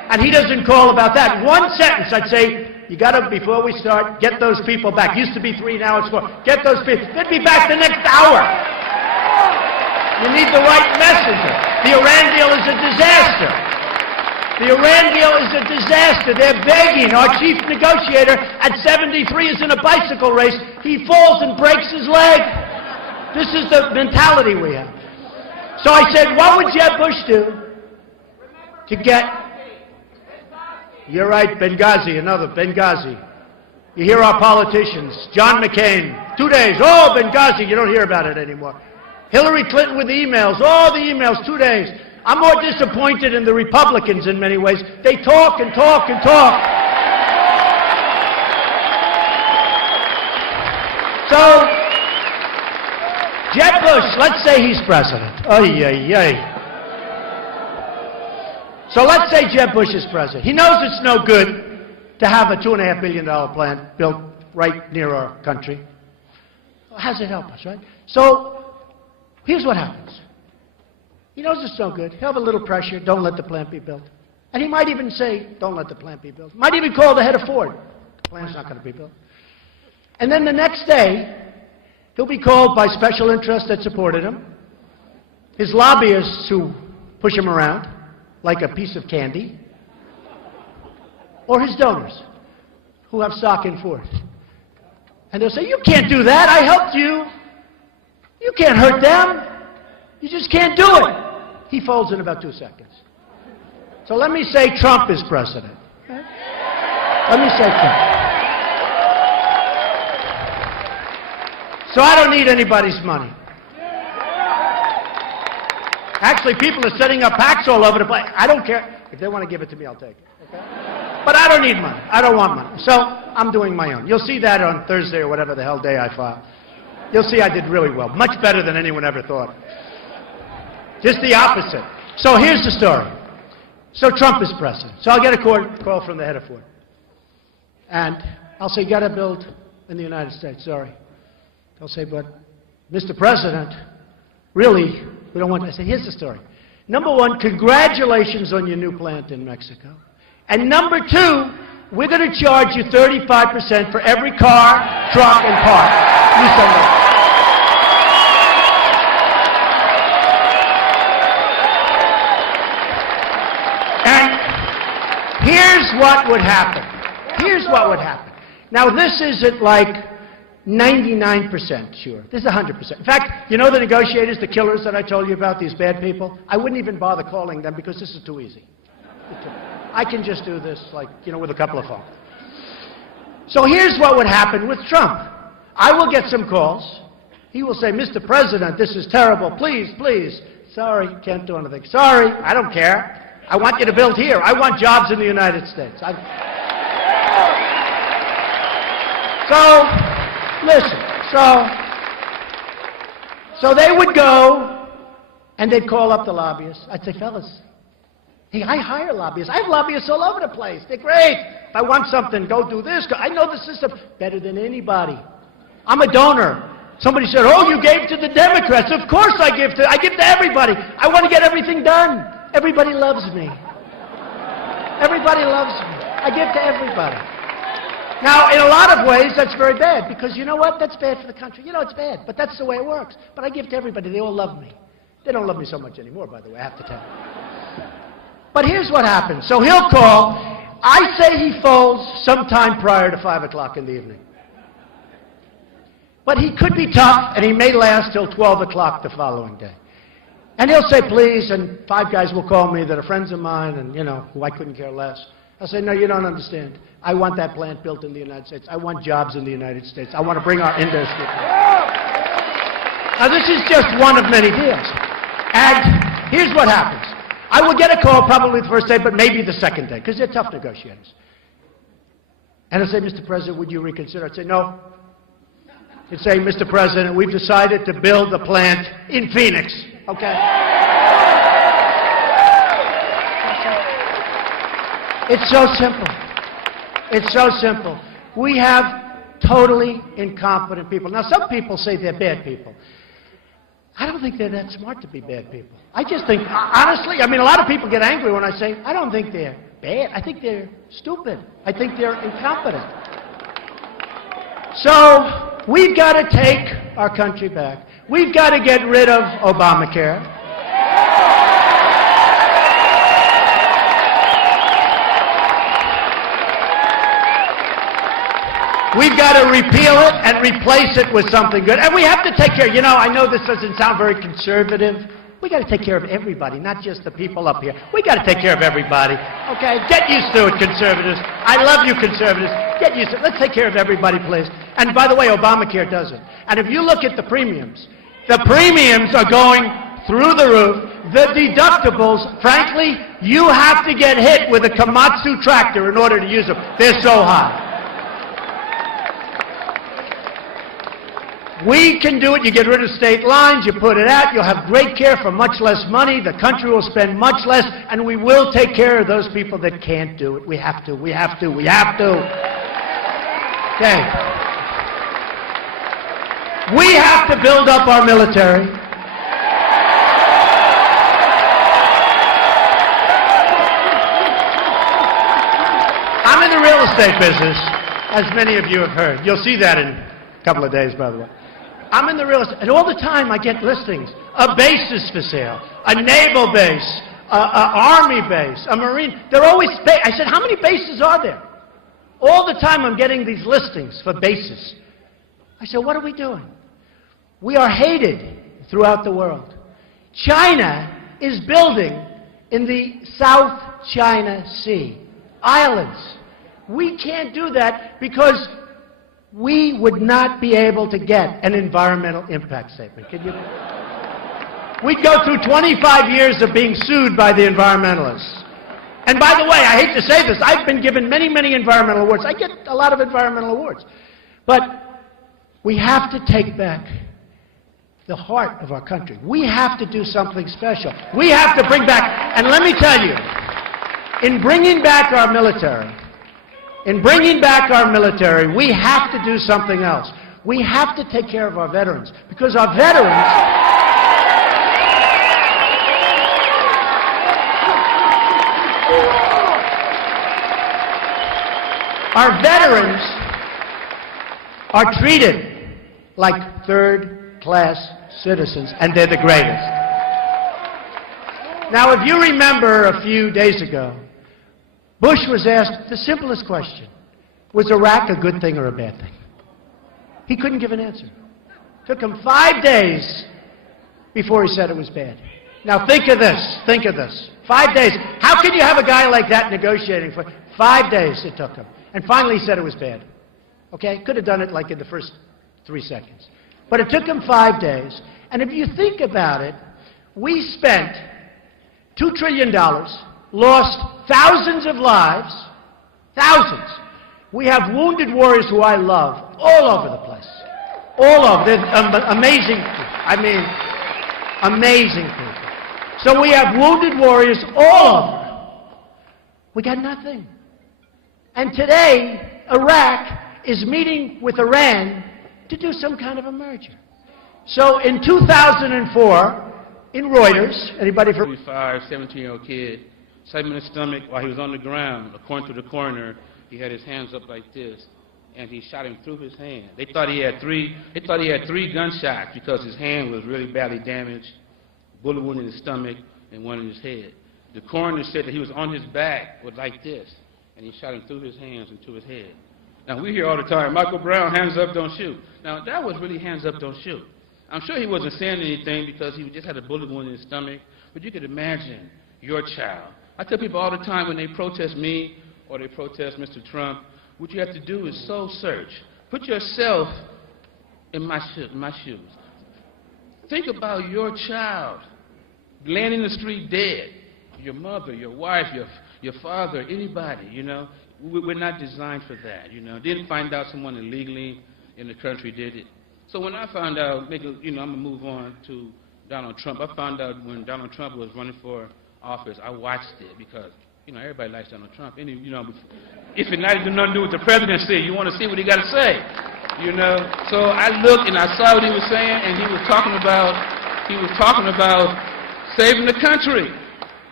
And he doesn't call about that. One sentence, I'd say, you got to, before we start, get those people back. Used to be 3, now it's 4. Get those people. They'd be back the next hour. You need the right messenger. The Iran deal is a disaster. The Iran deal is a disaster. They're begging. Our chief negotiator at 73 is in a bicycle race. He falls and breaks his leg. This is the mentality we have. So I said, what would Jeb Bush do to get... You're right, Benghazi, another Benghazi. You hear our politicians, John McCain, 2 days, oh, Benghazi, you don't hear about it anymore. Hillary Clinton with emails, all the emails, 2 days. I'm more disappointed in the Republicans in many ways. They talk and talk and talk. So, Jeb Bush, let's say he's president. Ay, ay, ay. So let's say Jeb Bush is president. He knows it's no good to have a $2.5 billion plant built right near our country. How does it help us, right? So here's what happens. He knows it's no good. He'll have a little pressure. Don't let the plant be built. And he might even say, don't let the plant be built. Might even call the head of Ford. The plant's not going to be built. And then the next day, he'll be called by special interests that supported him, his lobbyists who push him around like a piece of candy, or his donors who have stock in Ford. And they'll say, you can't do that. I helped you. You can't hurt them. You just can't do it. He folds in about 2 seconds. So let me say Trump is president. Let me say Trump. So I don't need anybody's money. Actually, people are setting up PACs all over the place. I don't care. If they want to give it to me, I'll take it. Okay? But I don't need money. I don't want money. So I'm doing my own. You'll see that on Thursday or whatever the hell day I file. You'll see I did really well. Much better than anyone ever thought. Just the opposite. So here's the story. So Trump is president. So I'll get a call from the head of Ford. And I'll say, you got to build in the United States. Sorry. They'll say, but Mr. President, really, we don't want to. I say, here's the story. Number one, congratulations on your new plant in Mexico. And number two, we're going to charge you 35% for every car, truck, and car you send over. And here's what would happen. Here's what would happen. Now, this isn't like 99% sure. This is 100%. In fact, you know the negotiators, the killers that I told you about, these bad people? I wouldn't even bother calling them because this is too easy. I can just do this, like, you know, with a couple of phones. So here's what would happen with Trump. I will get some calls. He will say, Mr. President, this is terrible. Please, please. Sorry, can't do anything. Sorry, I don't care. I want you to build here. I want jobs in the United States. Listen, so they would go, and they'd call up the lobbyists. I'd say, fellas, hey, I hire lobbyists. I have lobbyists all over the place. They're great. If I want something, go do this. I know the system better than anybody. I'm a donor. Somebody said, oh, you gave to the Democrats. Of course I give to everybody. I want to get everything done. Everybody loves me. Everybody loves me. I give to everybody. Now, in a lot of ways, that's very bad, because you know what? That's bad for the country. You know, it's bad, but that's the way it works. But I give to everybody. They all love me. They don't love me so much anymore, by the way, I have to tell you. But here's what happens. So he'll call. I say he folds sometime prior to 5 o'clock in the evening. But he could be tough, and he may last till 12 o'clock the following day. And he'll say, please, and 5 guys will call me that are friends of mine and, you know, who I couldn't care less. I'll say, no, you don't understand. I want that plant built in the United States. I want jobs in the United States. I want to bring our industry. Now, this is just one of many deals. And here's what happens. I will get a call probably the first day, but maybe the second day, because they're tough negotiators. And I'll say, Mr. President, would you reconsider? I'd say, no. He'd say, Mr. President, we've decided to build the plant in Phoenix. Okay? It's so simple. It's so simple. We have totally incompetent people. Now, some people say they're bad people. I don't think they're that smart to be bad people. I just think, honestly, I mean, a lot of people get angry when I say, I don't think they're bad. I think they're stupid. I think they're incompetent. So we've got to take our country back. We've got to get rid of Obamacare. We've got to repeal it and replace it with something good. And we have to take care. You know, I know this doesn't sound very conservative. We got to take care of everybody, not just the people up here. We got to take care of everybody. Okay? Get used to it, conservatives. I love you, conservatives. Get used to it. Let's take care of everybody, please. And by the way, Obamacare does it. And if you look at the premiums are going through the roof. The deductibles, frankly, you have to get hit with a Komatsu tractor in order to use them. They're so high. We can do it. You get rid of state lines, you put it out, you'll have great care for much less money, the country will spend much less, and we will take care of those people that can't do it. We have to, we have to, we have to. Okay. We have to build up our military. I'm in the real estate business, as many of you have heard. You'll see that in a couple of days, by the way. I'm in the real estate, and all the time I get listings. A base is for sale, a naval base, a army base, a marine. They're always, I said, how many bases are there? All the time I'm getting these listings for bases. I said, what are we doing? We are hated throughout the world. China is building in the South China Sea, islands. We can't do that because we would not be able to get an environmental impact statement. Can you? We'd go through 25 years of being sued by the environmentalists. And by the way, I hate to say this, I've been given many, many environmental awards. I get a lot of environmental awards. But we have to take back the heart of our country. We have to do something special. We have to bring back, and let me tell you, in bringing back our military, we have to do something else. We have to take care of our veterans, because our veterans are treated like third-class citizens, and they're the greatest. Now, if you remember a few days ago, Bush was asked the simplest question: was Iraq a good thing or a bad thing? He couldn't give an answer. Took him 5 days before he said it was bad. Now think of this, 5 days. How can you have a guy like that negotiating for 5 days? It took him. And finally he said it was bad. Okay? Could have done it like in the first 3 seconds. But it took him 5 days. And if you think about it, we spent $2 trillion, lost thousands of lives, thousands. We have wounded warriors who I love all over the place. All over. They're amazing people. I mean, amazing people. So we have wounded warriors all over. We got nothing. And today, Iraq is meeting with Iran to do some kind of a merger. So in 2004, in Reuters, anybody from 17-year-old kid, shot him in the stomach while he was on the ground. According to the coroner, he had his hands up like this, and he shot him through his hand. They thought he had three gunshots because his hand was really badly damaged, bullet wound in his stomach and one in his head. The coroner said that he was on his back with like this, and he shot him through his hands and to his head. Now, we hear all the time, Michael Brown, hands up, don't shoot. Now, that was really hands up, don't shoot. I'm sure he wasn't saying anything because he just had a bullet wound in his stomach, but you could imagine your child. I tell people all the time when they protest me or they protest Mr. Trump, what you have to do is soul search. Put yourself in my shoes. Think about your child laying in the street dead. Your mother, your wife, your father, anybody, you know. We're not designed for that, you know. Didn't find out someone illegally in the country did it. So when I found out, I'm going to move on to Donald Trump. I found out when Donald Trump was running for office, I watched it because, you know, everybody likes Donald Trump. And, you know, if it not nothing to do with the presidency, you want to see what he got to say, you know. So I looked and I saw what he was saying, and he was talking about saving the country.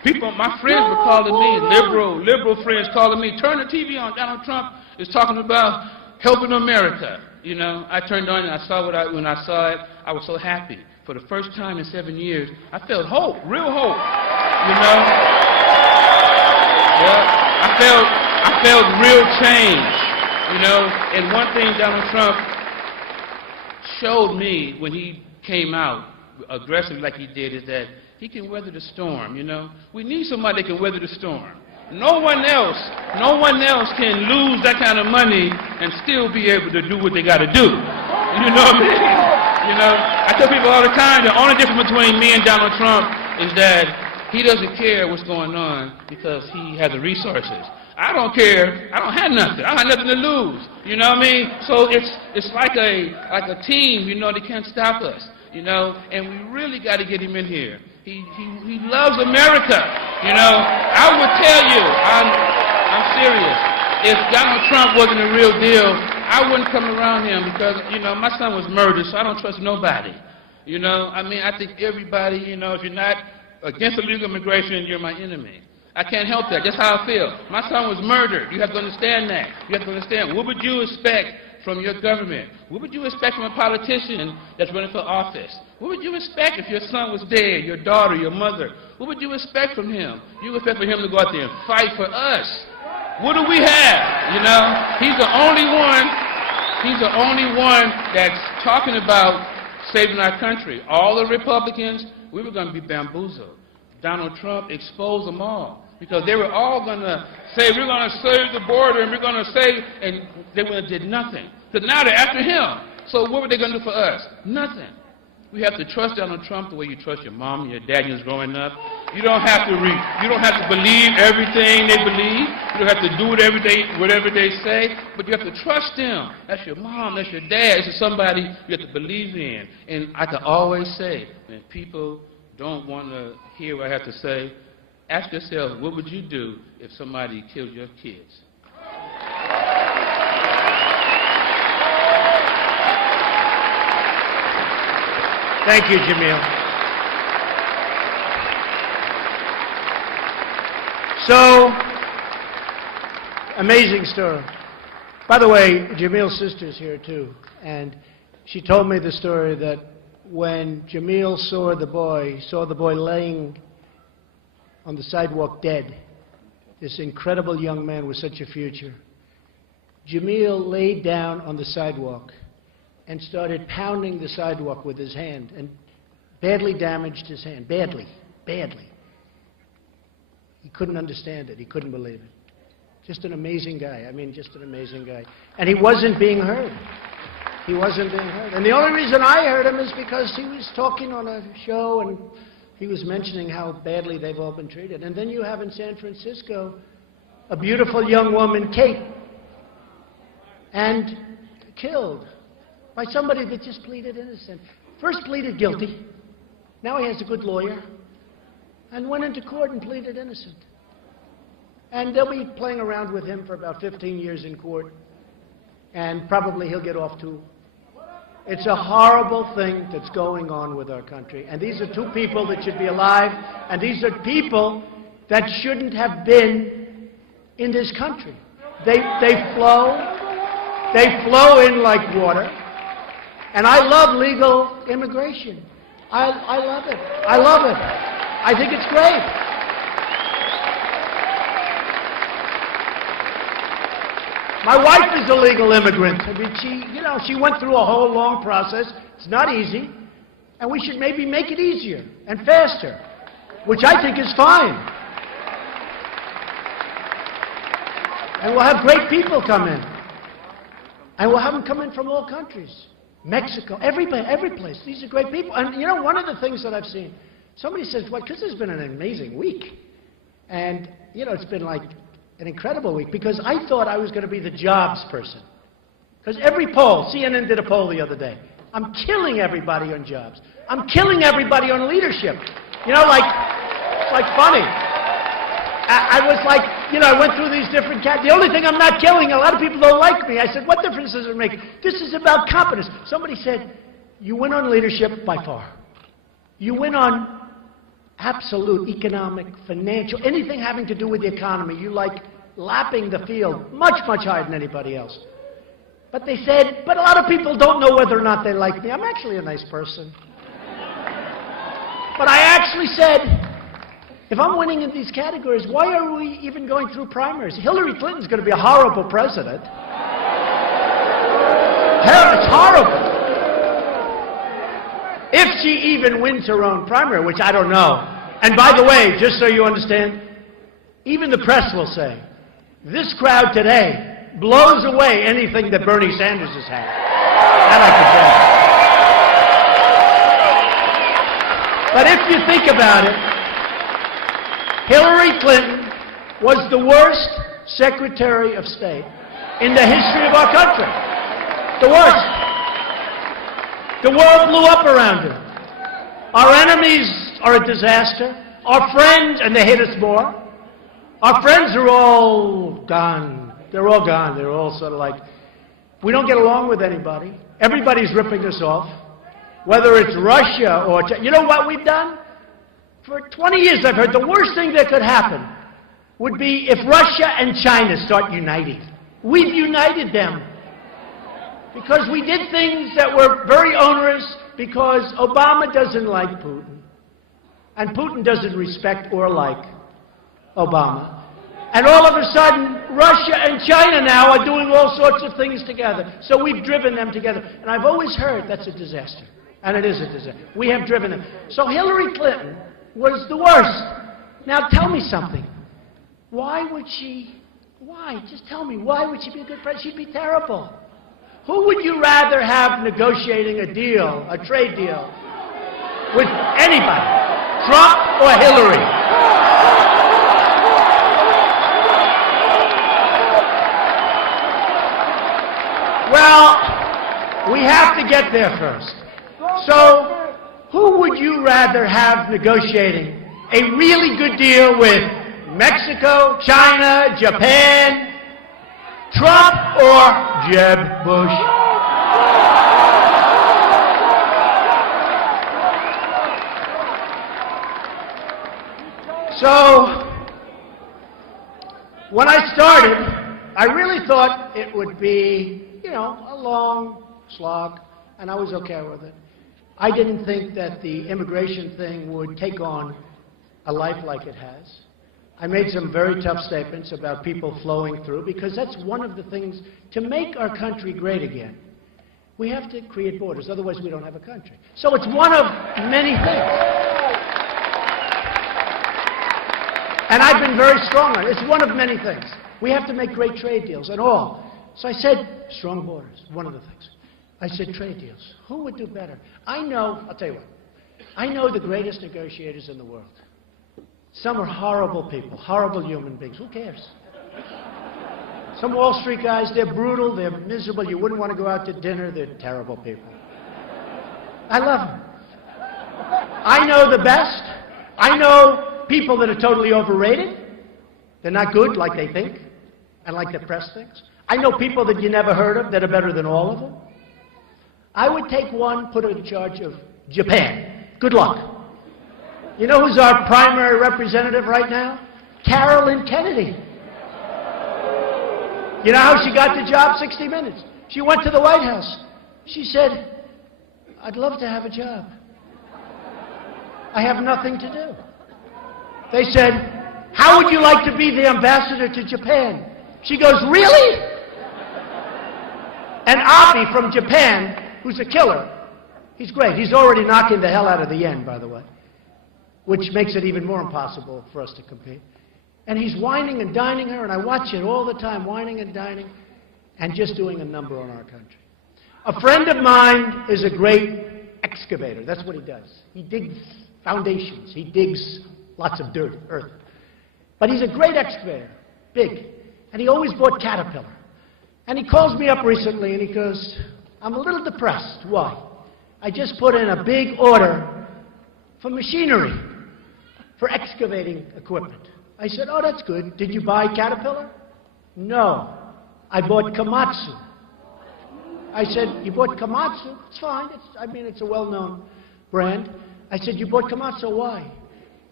People, my friends were calling me, liberal friends calling me, turn the TV on, Donald Trump is talking about helping America. You know, I turned on and I saw when I saw it, I was so happy. For the first time in 7 years, I felt hope, real hope, you know. Yeah, I felt real change, you know. And one thing Donald Trump showed me when he came out aggressively like he did is that he can weather the storm, you know. We need somebody that can weather the storm. No one else can lose that kind of money and still be able to do what they got to do. You know what I mean? You know, I tell people all the time the only difference between me and Donald Trump is that he doesn't care what's going on because he has the resources. I don't care. I don't have nothing. I have nothing to lose. You know what I mean? So it's like a team. You know, they can't stop us. You know, and we really got to get him in here. He loves America. You know, I would tell you, I'm serious. If Donald Trump wasn't a real deal, I wouldn't come around him because, you know, my son was murdered, so I don't trust nobody. You know, I mean, I think everybody, you know, if you're not against illegal immigration, you're my enemy. I can't help that. That's how I feel. My son was murdered. You have to understand that. You have to understand. What would you expect from your government? What would you expect from a politician that's running for office? What would you expect if your son was dead, your daughter, your mother? What would you expect from him? You would expect for him to go out there and fight for us. What do we have? You know, he's the only one that's talking about saving our country. All the Republicans, we were going to be bamboozled. Donald Trump exposed them all because they were all going to say, we're going to save the border and we're going to save, and they would have did nothing. Because now they're after him. So what were they going to do for us? Nothing. We have to trust Donald Trump the way you trust your mom and your dad when you was growing up. You don't have to believe everything they believe. You don't have to do whatever they say, but you have to trust them. That's your mom, that's your dad. This is somebody you have to believe in. And I can always say, when people don't want to hear what I have to say, ask yourself, what would you do if somebody killed your kids? Thank you, Jamil. So, amazing story. By the way, Jamil's sister's here too, and she told me the story that when Jamil saw the boy laying on the sidewalk dead, this incredible young man with such a future, Jamil laid down on the sidewalk and started pounding the sidewalk with his hand and badly damaged his hand, badly. He couldn't understand it. He couldn't believe it. Just an amazing guy. I mean, just an amazing guy. And he wasn't being heard. He wasn't being heard. And the only reason I heard him is because he was talking on a show and he was mentioning how badly they've all been treated. And then you have in San Francisco a beautiful young woman, Kate, and killed by somebody that just pleaded innocent. First pleaded guilty. Now he has a good lawyer. And went into court and pleaded innocent. And they'll be playing around with him for about 15 years in court. And probably he'll get off too. It's a horrible thing that's going on with our country. And these are two people that should be alive. And these are people that shouldn't have been in this country. They flow in like water. And I love legal immigration. I love it. I love it. I think it's great. My wife is a legal immigrant. I mean, she went through a whole long process. It's not easy. And we should maybe make it easier and faster, which I think is fine. And we'll have great people come in. And we'll have them come in from all countries. Mexico, every place. These are great people. And you know, one of the things that I've seen, somebody says, well, because it's been an amazing week. And, you know, it's been like an incredible week because I thought I was going to be the jobs person. Because every poll, CNN did a poll the other day. I'm killing everybody on jobs. I'm killing everybody on leadership. You know, it's like funny. I was like, you know, I went through these different categories. The only thing I'm not killing, a lot of people don't like me. I said, what difference does it make? This is about competence. Somebody said, you win on leadership by far. You win on absolute economic, financial, anything having to do with the economy. You like lapping the field much, much higher than anybody else. But they said, but a lot of people don't know whether or not they like me. I'm actually a nice person. But I actually said, if I'm winning in these categories, why are we even going through primaries? Hillary Clinton's going to be a horrible president. Hell, it's horrible. If she even wins her own primary, which I don't know. And by the way, just so you understand, even the press will say, this crowd today blows away anything that Bernie Sanders has had. That I can tell you. But if you think about it, Hillary Clinton was the worst Secretary of State in the history of our country. The worst. The world blew up around her. Our enemies are a disaster. Our friends, and they hate us more. Our friends are all gone. They're all gone. They're all sort of like, we don't get along with anybody. Everybody's ripping us off. Whether it's Russia or China. You know what we've done? For 20 years I've heard the worst thing that could happen would be if Russia and China start uniting. We've united them. Because we did things that were very onerous, because Obama doesn't like Putin. And Putin doesn't respect or like Obama. And all of a sudden, Russia and China now are doing all sorts of things together. So we've driven them together. And I've always heard that's a disaster. And it is a disaster. We have driven them. So Hillary Clinton was the worst. Now tell me something. Why would she, why? Just tell me, why would she be a good president? She'd be terrible. Who would you rather have negotiating a deal, a trade deal, with anybody? Trump or Hillary? Well, we have to get there first. So, who would you rather have negotiating a really good deal with? Mexico, China, Japan, Trump or Jeb Bush? So, when I started, I really thought it would be, you know, a long slog, and I was okay with it. I didn't think that the immigration thing would take on a life like it has. I made some very tough statements about people flowing through, because that's one of the things, to make our country great again, we have to create borders, otherwise we don't have a country. So it's one of many things. And I've been very strong on it. It's one of many things. We have to make great trade deals and all. So I said, strong borders, one of the things. I said, trade deals. Who would do better? I know, I'll tell you what, I know the greatest negotiators in the world. Some are horrible people, horrible human beings. Who cares? Some Wall Street guys, they're brutal, they're miserable. You wouldn't want to go out to dinner. They're terrible people. I love them. I know the best. I know people that are totally overrated. They're not good like they think and like the press thinks. I know people that you never heard of that are better than all of them. I would take one, put her in charge of Japan. Good luck. You know who's our primary representative right now? Carolyn Kennedy. You know how she got the job? 60 Minutes. She went to the White House. She said, I'd love to have a job. I have nothing to do. They said, how would you like to be the ambassador to Japan? She goes, really? And Abe from Japan, who's a killer, he's great. He's already knocking the hell out of the yen, by the way, which makes it even more impossible for us to compete. And he's whining and dining her, and I watch it all the time, whining and dining, and just doing a number on our country. A friend of mine is a great excavator. That's what he does. He digs foundations. He digs lots of dirt, earth. But he's a great excavator, big. And he always bought Caterpillar. And he calls me up recently, and he goes, I'm a little depressed. Why? I just put in a big order for machinery, for excavating equipment. I said, oh, that's good. Did you buy Caterpillar? No. I bought Komatsu. I said, you bought Komatsu? It's fine. It's a well-known brand. I said, you bought Komatsu. Why?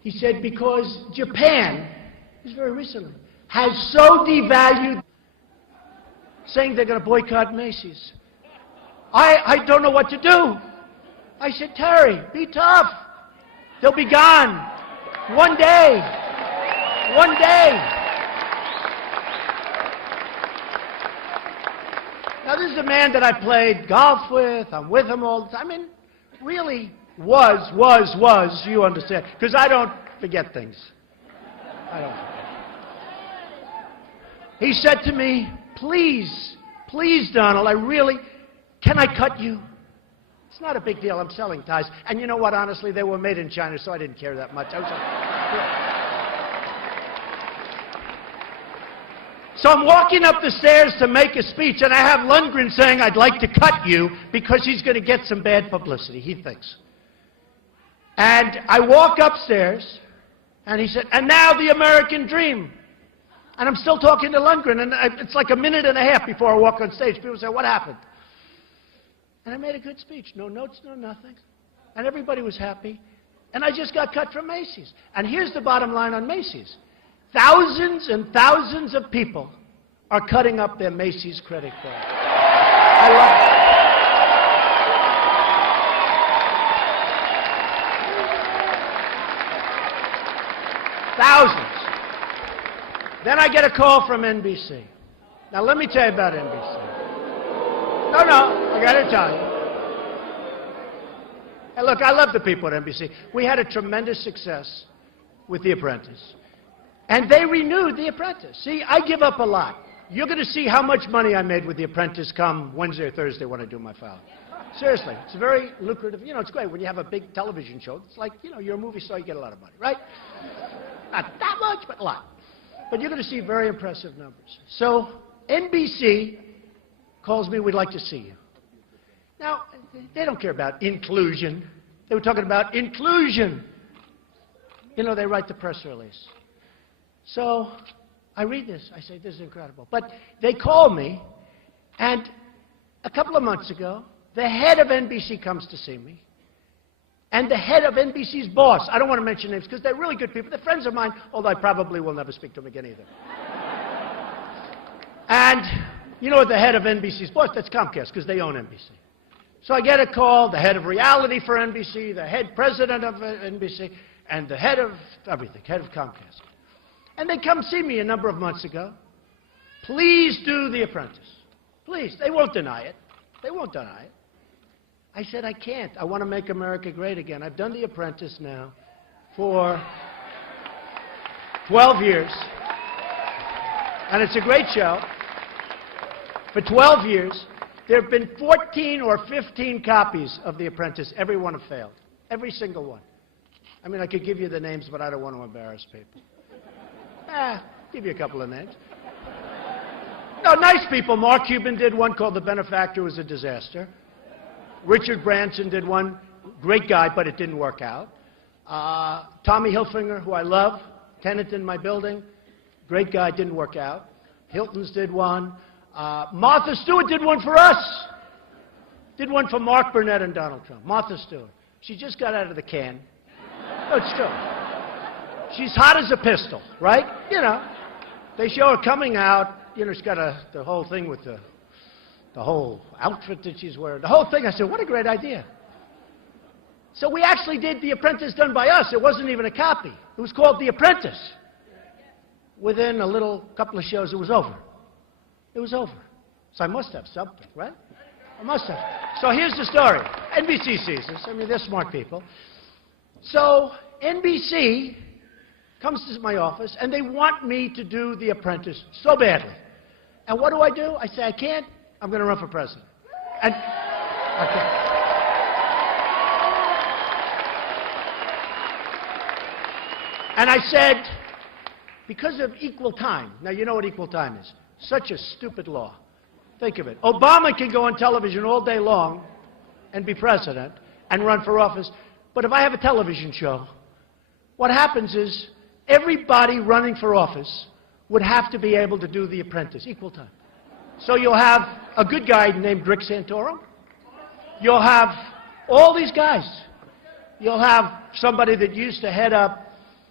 He said, because Japan, this is very recently, has so devalued, saying they're going to boycott Macy's. I don't know what to do. I said, Terry, be tough. They'll be gone. One day. One day. Now, this is a man that I played golf with. I'm with him all the time. I mean, really was, you understand. Because I don't forget things. I don't forget. He said to me, please, Donald, can I cut you? It's not a big deal. I'm selling ties. And you know what? Honestly, they were made in China, so I didn't care that much. So I'm walking up the stairs to make a speech, and I have Lundgren saying, I'd like to cut you because he's going to get some bad publicity, he thinks. And I walk upstairs, and he said, and now the American dream. And I'm still talking to Lundgren, and it's like a minute and a half before I walk on stage. People say, what happened? And I made a good speech. No notes, no nothing. And everybody was happy. And I just got cut from Macy's. And here's the bottom line on Macy's. Thousands and thousands of people are cutting up their Macy's credit card. I love it. Thousands. Then I get a call from NBC. Now let me tell you about NBC. No, I got to tell you. Hey, look, I love the people at NBC. We had a tremendous success with The Apprentice. And they renewed The Apprentice. See, I give up a lot. You're going to see how much money I made with The Apprentice come Wednesday or Thursday when I do my file. Seriously, it's very lucrative. You know, it's great when you have a big television show. It's like, you know, you're a movie star, you get a lot of money, right? Not that much, but a lot. But you're going to see very impressive numbers. So NBC calls me, we'd like to see you. Now, they don't care about inclusion. They were talking about inclusion. You know, they write the press release. So I read this. I say, this is incredible. But they call me, and a couple of months ago, the head of NBC comes to see me. And the head of NBC's boss, I don't want to mention names because they're really good people. They're friends of mine, although I probably will never speak to them again either. And you know what the head of NBC's boss, that's Comcast, because they own NBC. So I get a call, the head of reality for NBC, the head president of NBC, and the head of everything, head of Comcast. And they come see me a number of months ago. Please do The Apprentice. Please. They won't deny it. They won't deny it. I said, I can't. I want to make America great again. I've done The Apprentice now for 12 years. And it's a great show. For 12 years, there have been 14 or 15 copies of The Apprentice. Every one have failed. Every single one. I mean, I could give you the names, but I don't want to embarrass people. Give you a couple of names. No, nice people. Mark Cuban did one called The Benefactor. It was a disaster. Richard Branson did one. Great guy, but it didn't work out. Tommy Hilfiger, who I love, tenant in my building. Great guy, didn't work out. Hilton's did one. Martha Stewart did one for us. Did one for Mark Burnett and Donald Trump. Martha Stewart. She just got out of the can. No, it's true. She's hot as a pistol, right? You know, they show her coming out. You know, she's got the whole thing with the whole outfit that she's wearing. The whole thing. I said, what a great idea. So we actually did The Apprentice done by us. It wasn't even a copy. It was called The Apprentice. Within a little couple of shows, it was over. It was over. So I must have something, right? I must have. So here's the story. NBC sees this. I mean, they're smart people. So NBC comes to my office, and they want me to do The Apprentice so badly. And what do? I say, I can't. I'm going to run for president. And I can't. And I said, because of equal time. Now, you know what equal time is. Such a stupid law. Think of it. Obama can go on television all day long and be president and run for office. But if I have a television show, what happens is everybody running for office would have to be able to do The Apprentice, equal time. So you'll have a good guy named Rick Santorum. You'll have all these guys. You'll have somebody that used to head up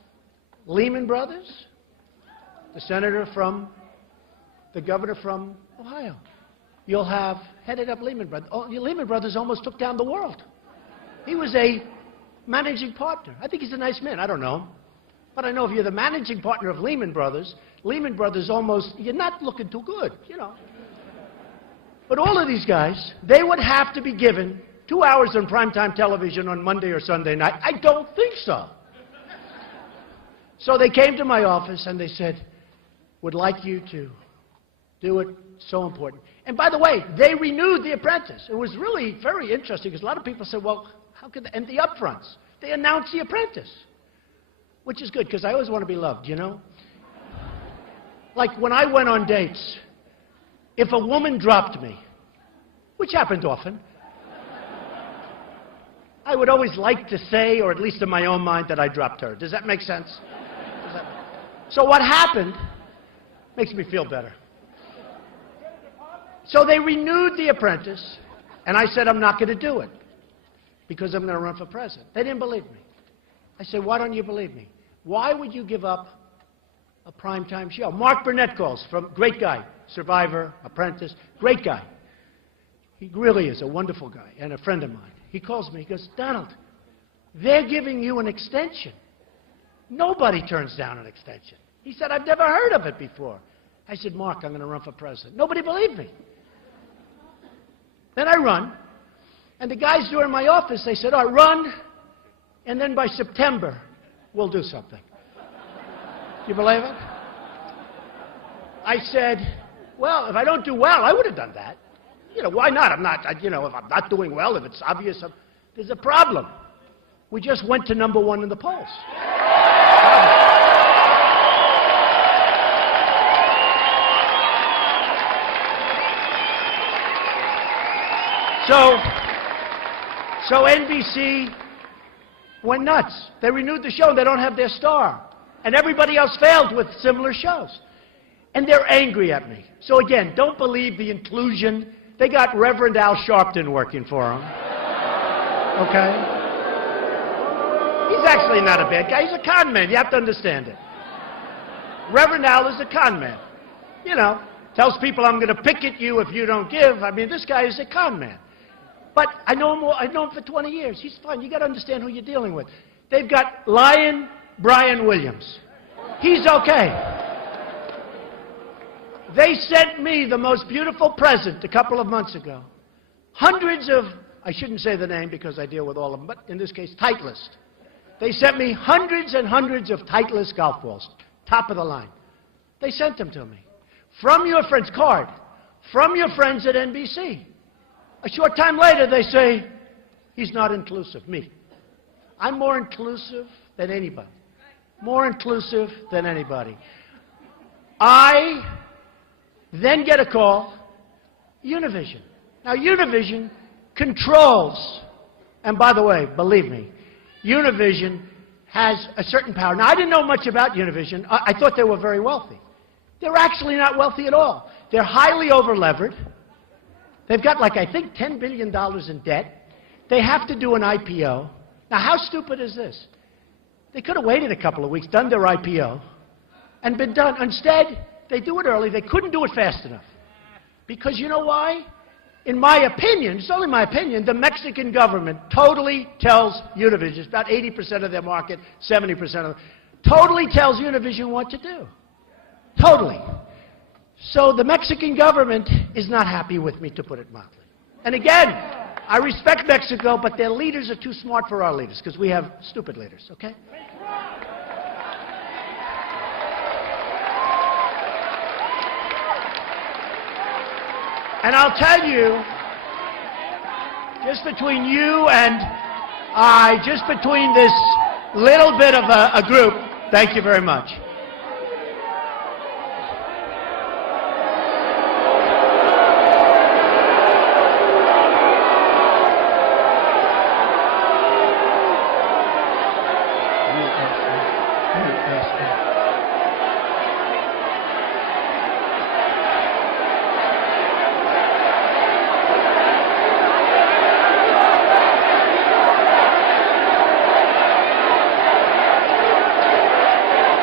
Lehman Brothers, the senator from, the governor from Ohio. You'll have headed up Lehman Brothers. Oh, Lehman Brothers almost took down the world. He was a managing partner. I think he's a nice man. I don't know him. But I know if you're the managing partner of Lehman Brothers almost, you're not looking too good, you know. But all of these guys, they would have to be given 2 hours on primetime television on Monday or Sunday night. I don't think so. So they came to my office and they said, would like you to do it, so important. And by the way, they renewed The Apprentice. It was really very interesting because a lot of people said, well, how could they? And the upfronts, they announced The Apprentice, which is good because I always want to be loved, you know? Like when I went on dates, if a woman dropped me, which happened often, I would always like to say, or at least in my own mind, that I dropped her. Does that make sense? So what happened makes me feel better. So they renewed The Apprentice, and I said, I'm not going to do it because I'm going to run for president. They didn't believe me. I said, why don't you believe me? Why would you give up a primetime show? Mark Burnett calls, great guy, Survivor, Apprentice, great guy. He really is a wonderful guy and a friend of mine. He calls me, he goes, Donald, they're giving you an extension. Nobody turns down an extension. He said, I've never heard of it before. I said, Mark, I'm going to run for president. Nobody believed me. Then I run, and the guys who are in my office, they said, all right, run, and then by September, we'll do something. You believe it? I said, well, if I don't do well, I would have done that. You know, why not? If I'm not doing well, if it's obvious, there's a problem. We just went to #1 in the polls. So NBC went nuts. They renewed the show, and they don't have their star. And everybody else failed with similar shows. And they're angry at me. So again, don't believe the inclusion. They got Reverend Al Sharpton working for them. Okay? He's actually not a bad guy. He's a con man. You have to understand it. Reverend Al is a con man. You know, tells people I'm going to picket you if you don't give. I mean, this guy is a con man. But I know him for 20 years. He's fun. You got to understand who you're dealing with. They've got Lion Brian Williams. He's okay. They sent me the most beautiful present a couple of months ago. Hundreds of, I shouldn't say the name because I deal with all of them, but in this case, Titleist. They sent me hundreds and hundreds of Titleist golf balls, top of the line. They sent them to me. From your friend's card, from your friends at NBC. A short time later, they say, he's not inclusive, me. I'm more inclusive than anybody. More inclusive than anybody. I then get a call, Univision. Now, Univision controls, and by the way, believe me, Univision has a certain power. Now, I didn't know much about Univision. I thought they were very wealthy. They're actually not wealthy at all. They're highly over-levered. They've got, like, I think, $10 billion in debt. They have to do an IPO. Now, how stupid is this? They could have waited a couple of weeks, done their IPO, and been done. Instead, they do it early. They couldn't do it fast enough. Because you know why? In my opinion, it's only my opinion, the Mexican government totally tells Univision, it's about 80% of their market, 70% of them, totally tells Univision what to do. Totally. So the Mexican government is not happy with me, to put it mildly. And again, I respect Mexico, but their leaders are too smart for our leaders, because we have stupid leaders, okay? And I'll tell you, just between you and I, just between this little bit of a group, thank you very much.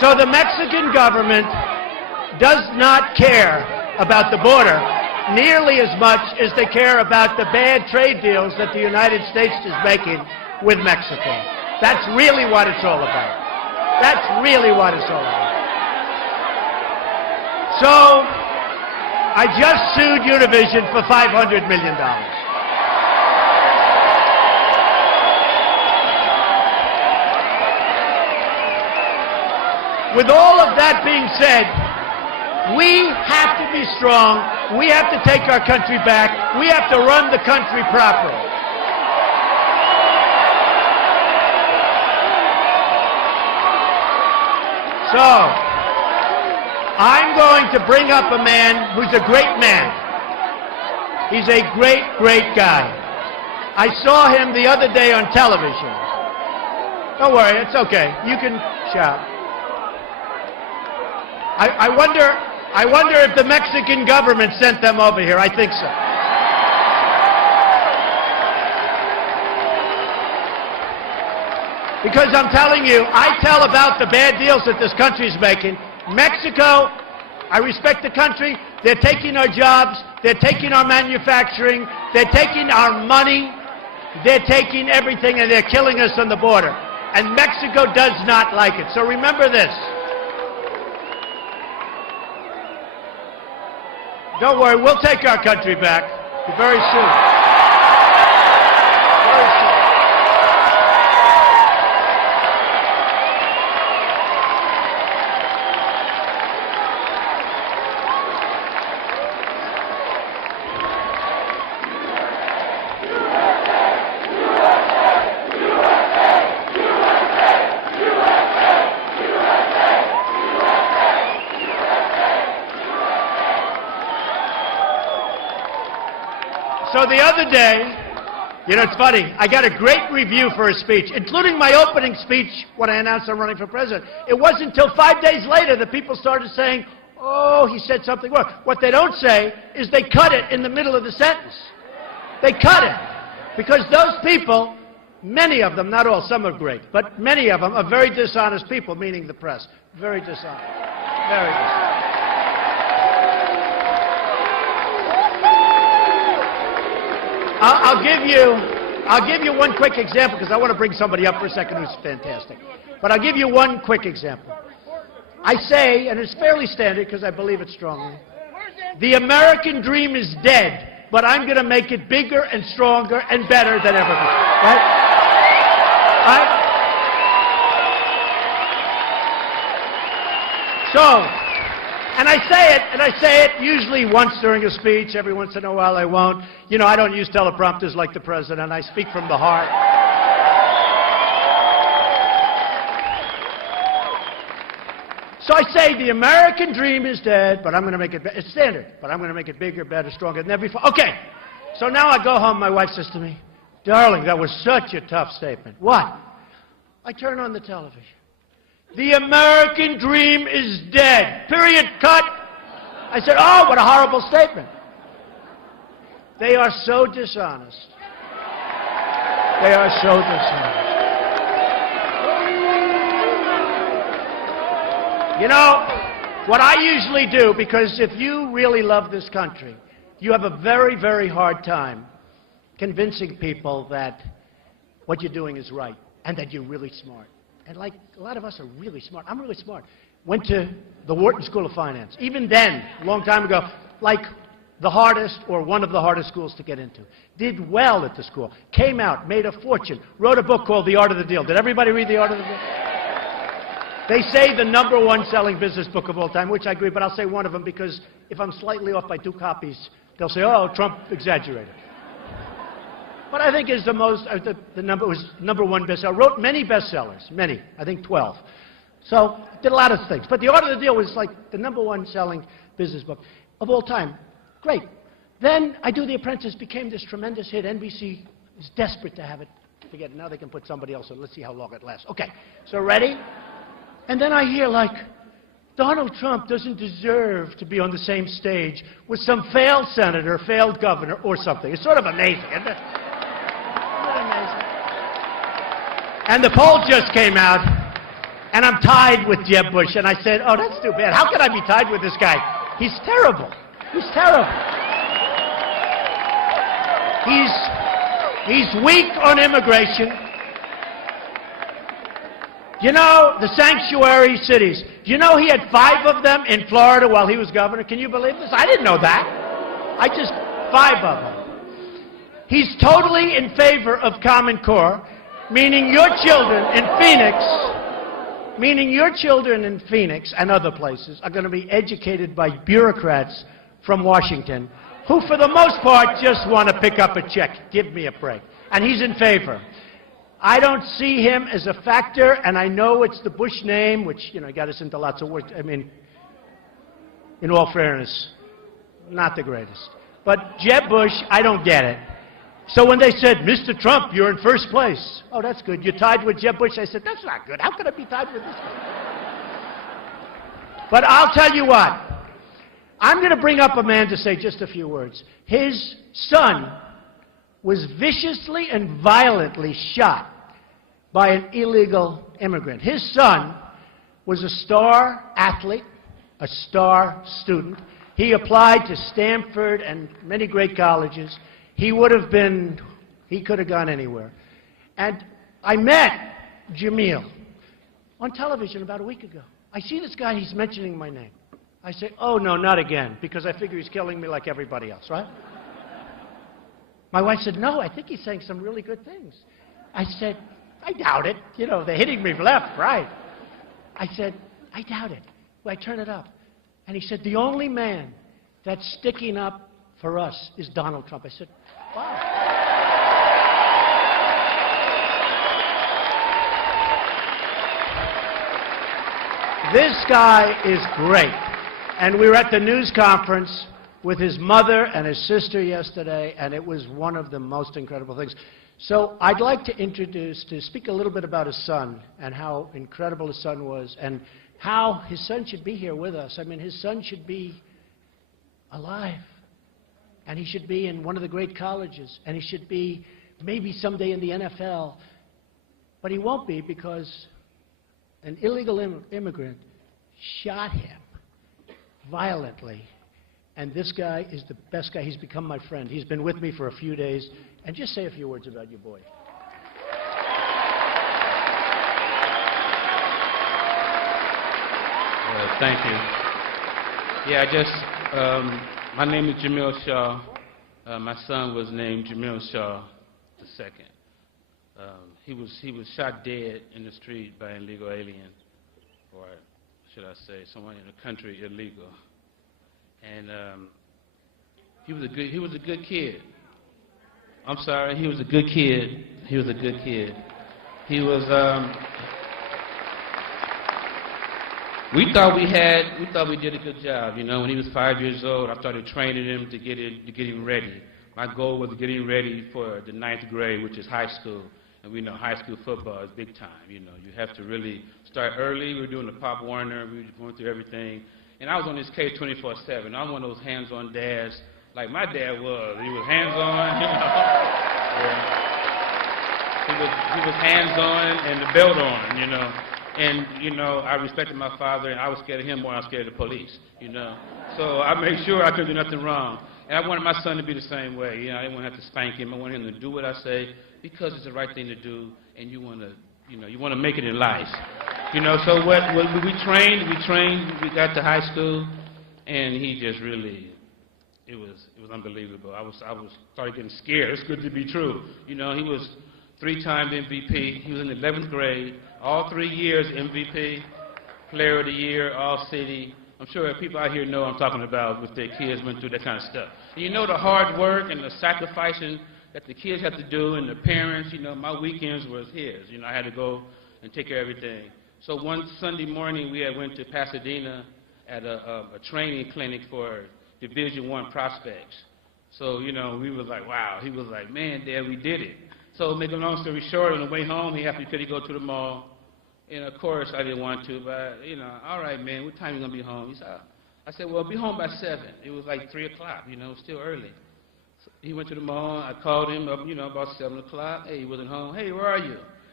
So the Mexican government does not care about the border nearly as much as they care about the bad trade deals that the United States is making with Mexico. That's really what it's all about. That's really what it's all about. So I just sued Univision for $500 million. With all of that being said, we have to be strong. We have to take our country back. We have to run the country properly. So, I'm going to bring up a man who's a great man. He's a great, great guy. I saw him the other day on television. Don't worry, it's okay. You can shout. I wonder if the Mexican government sent them over here. I think so. Because I'm telling you, I tell about the bad deals that this country's making. Mexico, I respect the country. They're taking our jobs. They're taking our manufacturing. They're taking our money. They're taking everything, and they're killing us on the border. And Mexico does not like it. So remember this. Don't worry, we'll take our country back very soon. Very soon. So the other day, you know, it's funny, I got a great review for a speech, including my opening speech when I announced I'm running for president. It wasn't until 5 days later that people started saying, oh, he said something wrong. What they don't say is they cut it in the middle of the sentence. They cut it. Because those people, many of them, not all, some are great, but many of them are very dishonest people, meaning the press. Very dishonest. Very dishonest. I'll give you one quick example, because I want to bring somebody up for a second who's fantastic. But I'll give you one quick example. I say, and it's fairly standard because I believe it strongly, the American dream is dead, but I'm going to make it bigger and stronger and better than ever before. Right? Right? So, and I say it usually once during a speech. Every once in a while I won't. You know, I don't use teleprompters like the president. I speak from the heart. So I say the American dream is dead, but I'm going to make it, it's standard, but I'm going to make it bigger, better, stronger than ever before. Okay, so now I go home, my wife says to me, darling, that was such a tough statement. What? I turn on the television. The American dream is dead. Period. Cut. I said, oh, what a horrible statement. They are so dishonest. They are so dishonest. You know, what I usually do, because if you really love this country, you have a very, very hard time convincing people that what you're doing is right and that you're really smart. And like a lot of us are really smart. I'm really smart. Went to the Wharton School of Finance. Even then, a long time ago, like the hardest or one of the hardest schools to get into. Did well at the school. Came out, made a fortune. Wrote a book called The Art of the Deal. Did everybody read The Art of the Deal? They say the #1 selling business book of all time, which I agree, but I'll say one of them because if I'm slightly off by 2 copies, they'll say, oh, Trump exaggerated. But I think is the most, the number was #1 bestseller. Wrote many bestsellers, many, I think 12. So did a lot of things. But The Art of the Deal was like the #1 selling business book of all time. Great. Then I Do the Apprentice, became this tremendous hit. NBC is desperate to have it. Forget it. Now they can put somebody else on. Let's see how long it lasts. Okay. So ready? And then I hear like, Donald Trump doesn't deserve to be on the same stage with some failed senator, failed governor, or something. It's sort of amazing, isn't it? And the poll just came out, And I'm tied with Jeb Bush. And I said, oh, that's too bad. How can I be tied with this guy? He's terrible. He's terrible. He's weak on immigration. You know, the sanctuary cities. Do you know he had 5 of them in Florida while he was governor? Can you believe this? I didn't know that. 5 of them. He's totally in favor of Common Core, meaning your children in Phoenix and other places are going to be educated by bureaucrats from Washington who, for the most part, just want to pick up a check. Give me a break. And he's in favor. I don't see him as a factor, and I know it's the Bush name, which, you know, got us into lots of work. I mean, in all fairness, not the greatest. But Jeb Bush, I don't get it. So when they said, Mr. Trump, you're in first place. Oh, that's good. You're tied with Jeb Bush. I said, that's not good. How could I be tied with this guy? But I'll tell you what. I'm going to bring up a man to say just a few words. His son was viciously and violently shot by an illegal immigrant. His son was a star athlete, a star student. He applied to Stanford and many great colleges. He could have gone anywhere. And I met Jamil on television about a week ago. I see this guy, he's mentioning my name. I say, oh, no, not again, because I figure he's killing me like everybody else, right? My wife said, no, I think he's saying some really good things. I said, I doubt it. You know, they're hitting me left, right. I said, I doubt it. Well, I turn it up. And he said, the only man that's sticking up for us is Donald Trump. I said, wow. This guy is great. And we were at the news conference with his mother and his sister yesterday, and it was one of the most incredible things. So I'd like to speak a little bit about his son and how incredible his son was and how his son should be here with us. I mean, his son should be alive, and he should be in one of the great colleges, and he should be maybe someday in the NFL, but he won't be because an illegal immigrant shot him violently. And this guy is the best guy. He's become my friend. He's been with me for a few days. And just say a few words about your boy. Thank you. Yeah, my name is Jamil Shaw. My son was named Jamil Shaw II. He was shot dead in the street by an illegal alien, or should I say, someone in the country illegal. And he was a good kid. I'm sorry, he was a good kid. He was a good kid. He was. We thought we did a good job. You know, when he was 5 years old, I started training him to get him ready. My goal was to get him ready for the 9th grade, which is high school. And we know high school football is big time. You know, you have to really start early. We were doing the Pop Warner. We were going through everything. And I was on this case 24/7. I'm one of those hands-on dads, like my dad was. He was hands-on, you know. Yeah. He was hands-on and the belt on, you know. And, you know, I respected my father, and I was scared of him more than I was scared of the police, you know. So I made sure I couldn't do nothing wrong. And I wanted my son to be the same way. You know, I didn't want to have to spank him. I wanted him to do what I say because it's the right thing to do, and you want to make it in life. You know, so what we trained, we got to high school, and he just really, it was unbelievable. I started getting scared. It's good to be true. You know, he was 3-time MVP. He was in the 11th grade, all 3 years MVP, Player of the Year, All-City. I'm sure people out here know what I'm talking about with their kids went through that kind of stuff. And you know the hard work and the sacrificing that the kids have to do and the parents, you know, my weekends was his. You know, I had to go and take care of everything. So one Sunday morning, we went to Pasadena at a training clinic for Division I prospects. So, you know, we was like, wow. He was like, man, Dad, we did it. So, make a long story short, on the way home, he asked me, could he go to the mall? And, of course, I didn't want to, but, you know, all right, man, what time are you going to be home? He said, I said, well, be home by 7. It was like 3 o'clock, you know, still early. So he went to the mall. I called him up, you know, about 7 o'clock. Hey, he wasn't home. Hey, where are you?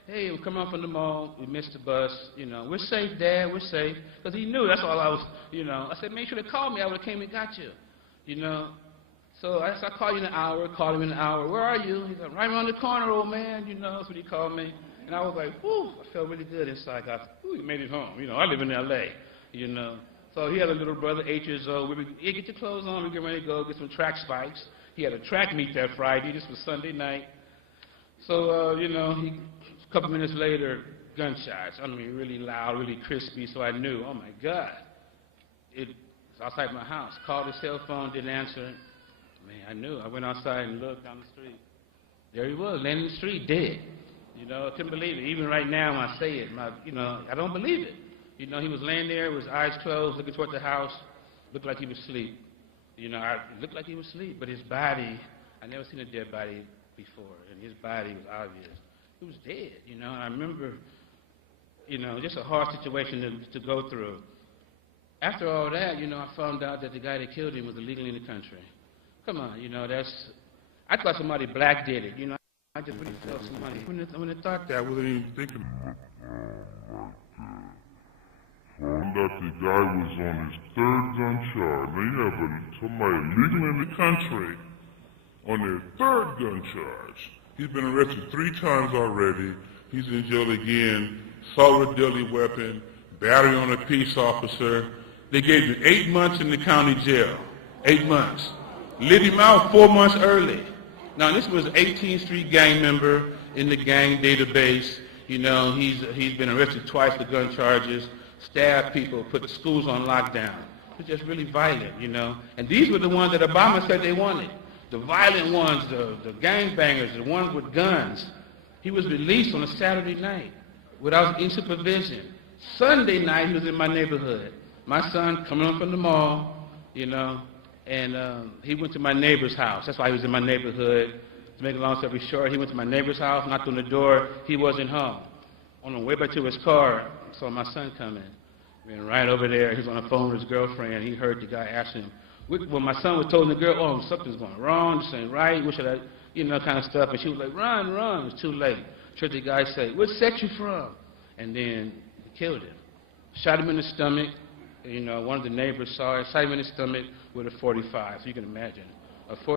hey, we're coming up from the mall. We missed the bus. You know, we're safe, Dad. We're safe. Because he knew that's all I was, you know. I said, make sure they call me. I would have came and got you. You know. So I said, I'll call you in an hour. Called him in an hour. Where are you? He's like, right around the corner, old man. You know, that's what he called me. And I was like, whew, I felt really good inside. I thought, whew, he made it home. You know, I live in L.A., you know. So he had a little brother, 8 years old. Hey, get your clothes on. We get ready to go get some track spikes. He had a track meet that Friday. This was Sunday night. So, you know, a couple minutes later, gunshots. I mean, really loud, really crispy. So I knew, oh, my God. It was outside my house. Called his cell phone, didn't answer it. Man, I knew. I went outside and looked down the street. There he was, laying in the street, dead. You know, I couldn't believe it. Even right now when I say it, you know, I don't believe it. You know, he was laying there with his eyes closed, looking toward the house. Looked like he was asleep. You know, it looked like he was asleep, but his body, I never seen a dead body before, and his body was obvious. He was dead, you know. And I remember, you know, just a hard situation to go through. After all that, you know, I found out that the guy that killed him was illegally in the country. Come on, you know, I thought somebody black did it, you know. I just really felt somebody, when I thought that, I wasn't even thinking. Found out the guy was on his third gun charge. Now you have somebody illegal in the country on their third gun charge. He's been arrested 3 times already. He's in jail again. Assault with a deadly weapon, battery on a peace officer. They gave him 8 months in the county jail. 8 months. Lit him out 4 months early. Now this was an 18th Street gang member in the gang database. You know, he's been arrested twice for gun charges. Stabbed people, put the schools on lockdown. It's just really violent, you know. And these were the ones that Obama said they wanted. The violent ones, the gangbangers, the ones with guns. He was released on a Saturday night without any supervision. Sunday night, he was in my neighborhood. My son coming home from the mall, you know, and he went to my neighbor's house. That's why he was in my neighborhood. To make a long story short, he went to my neighbor's house, knocked on the door. He wasn't home. On the way back to his car, I saw my son coming. And right over there, he was on the phone with his girlfriend. He heard the guy ask him, well, my son was telling the girl, oh, something's going wrong, this ain't right, what should I, you know, kind of stuff. And she was like, run, run. It was too late. Heard the guy say, what set you from? And then he killed him. Shot him in the stomach. You know, one of the neighbors saw it. Shot him in the stomach with a .45. So you can imagine.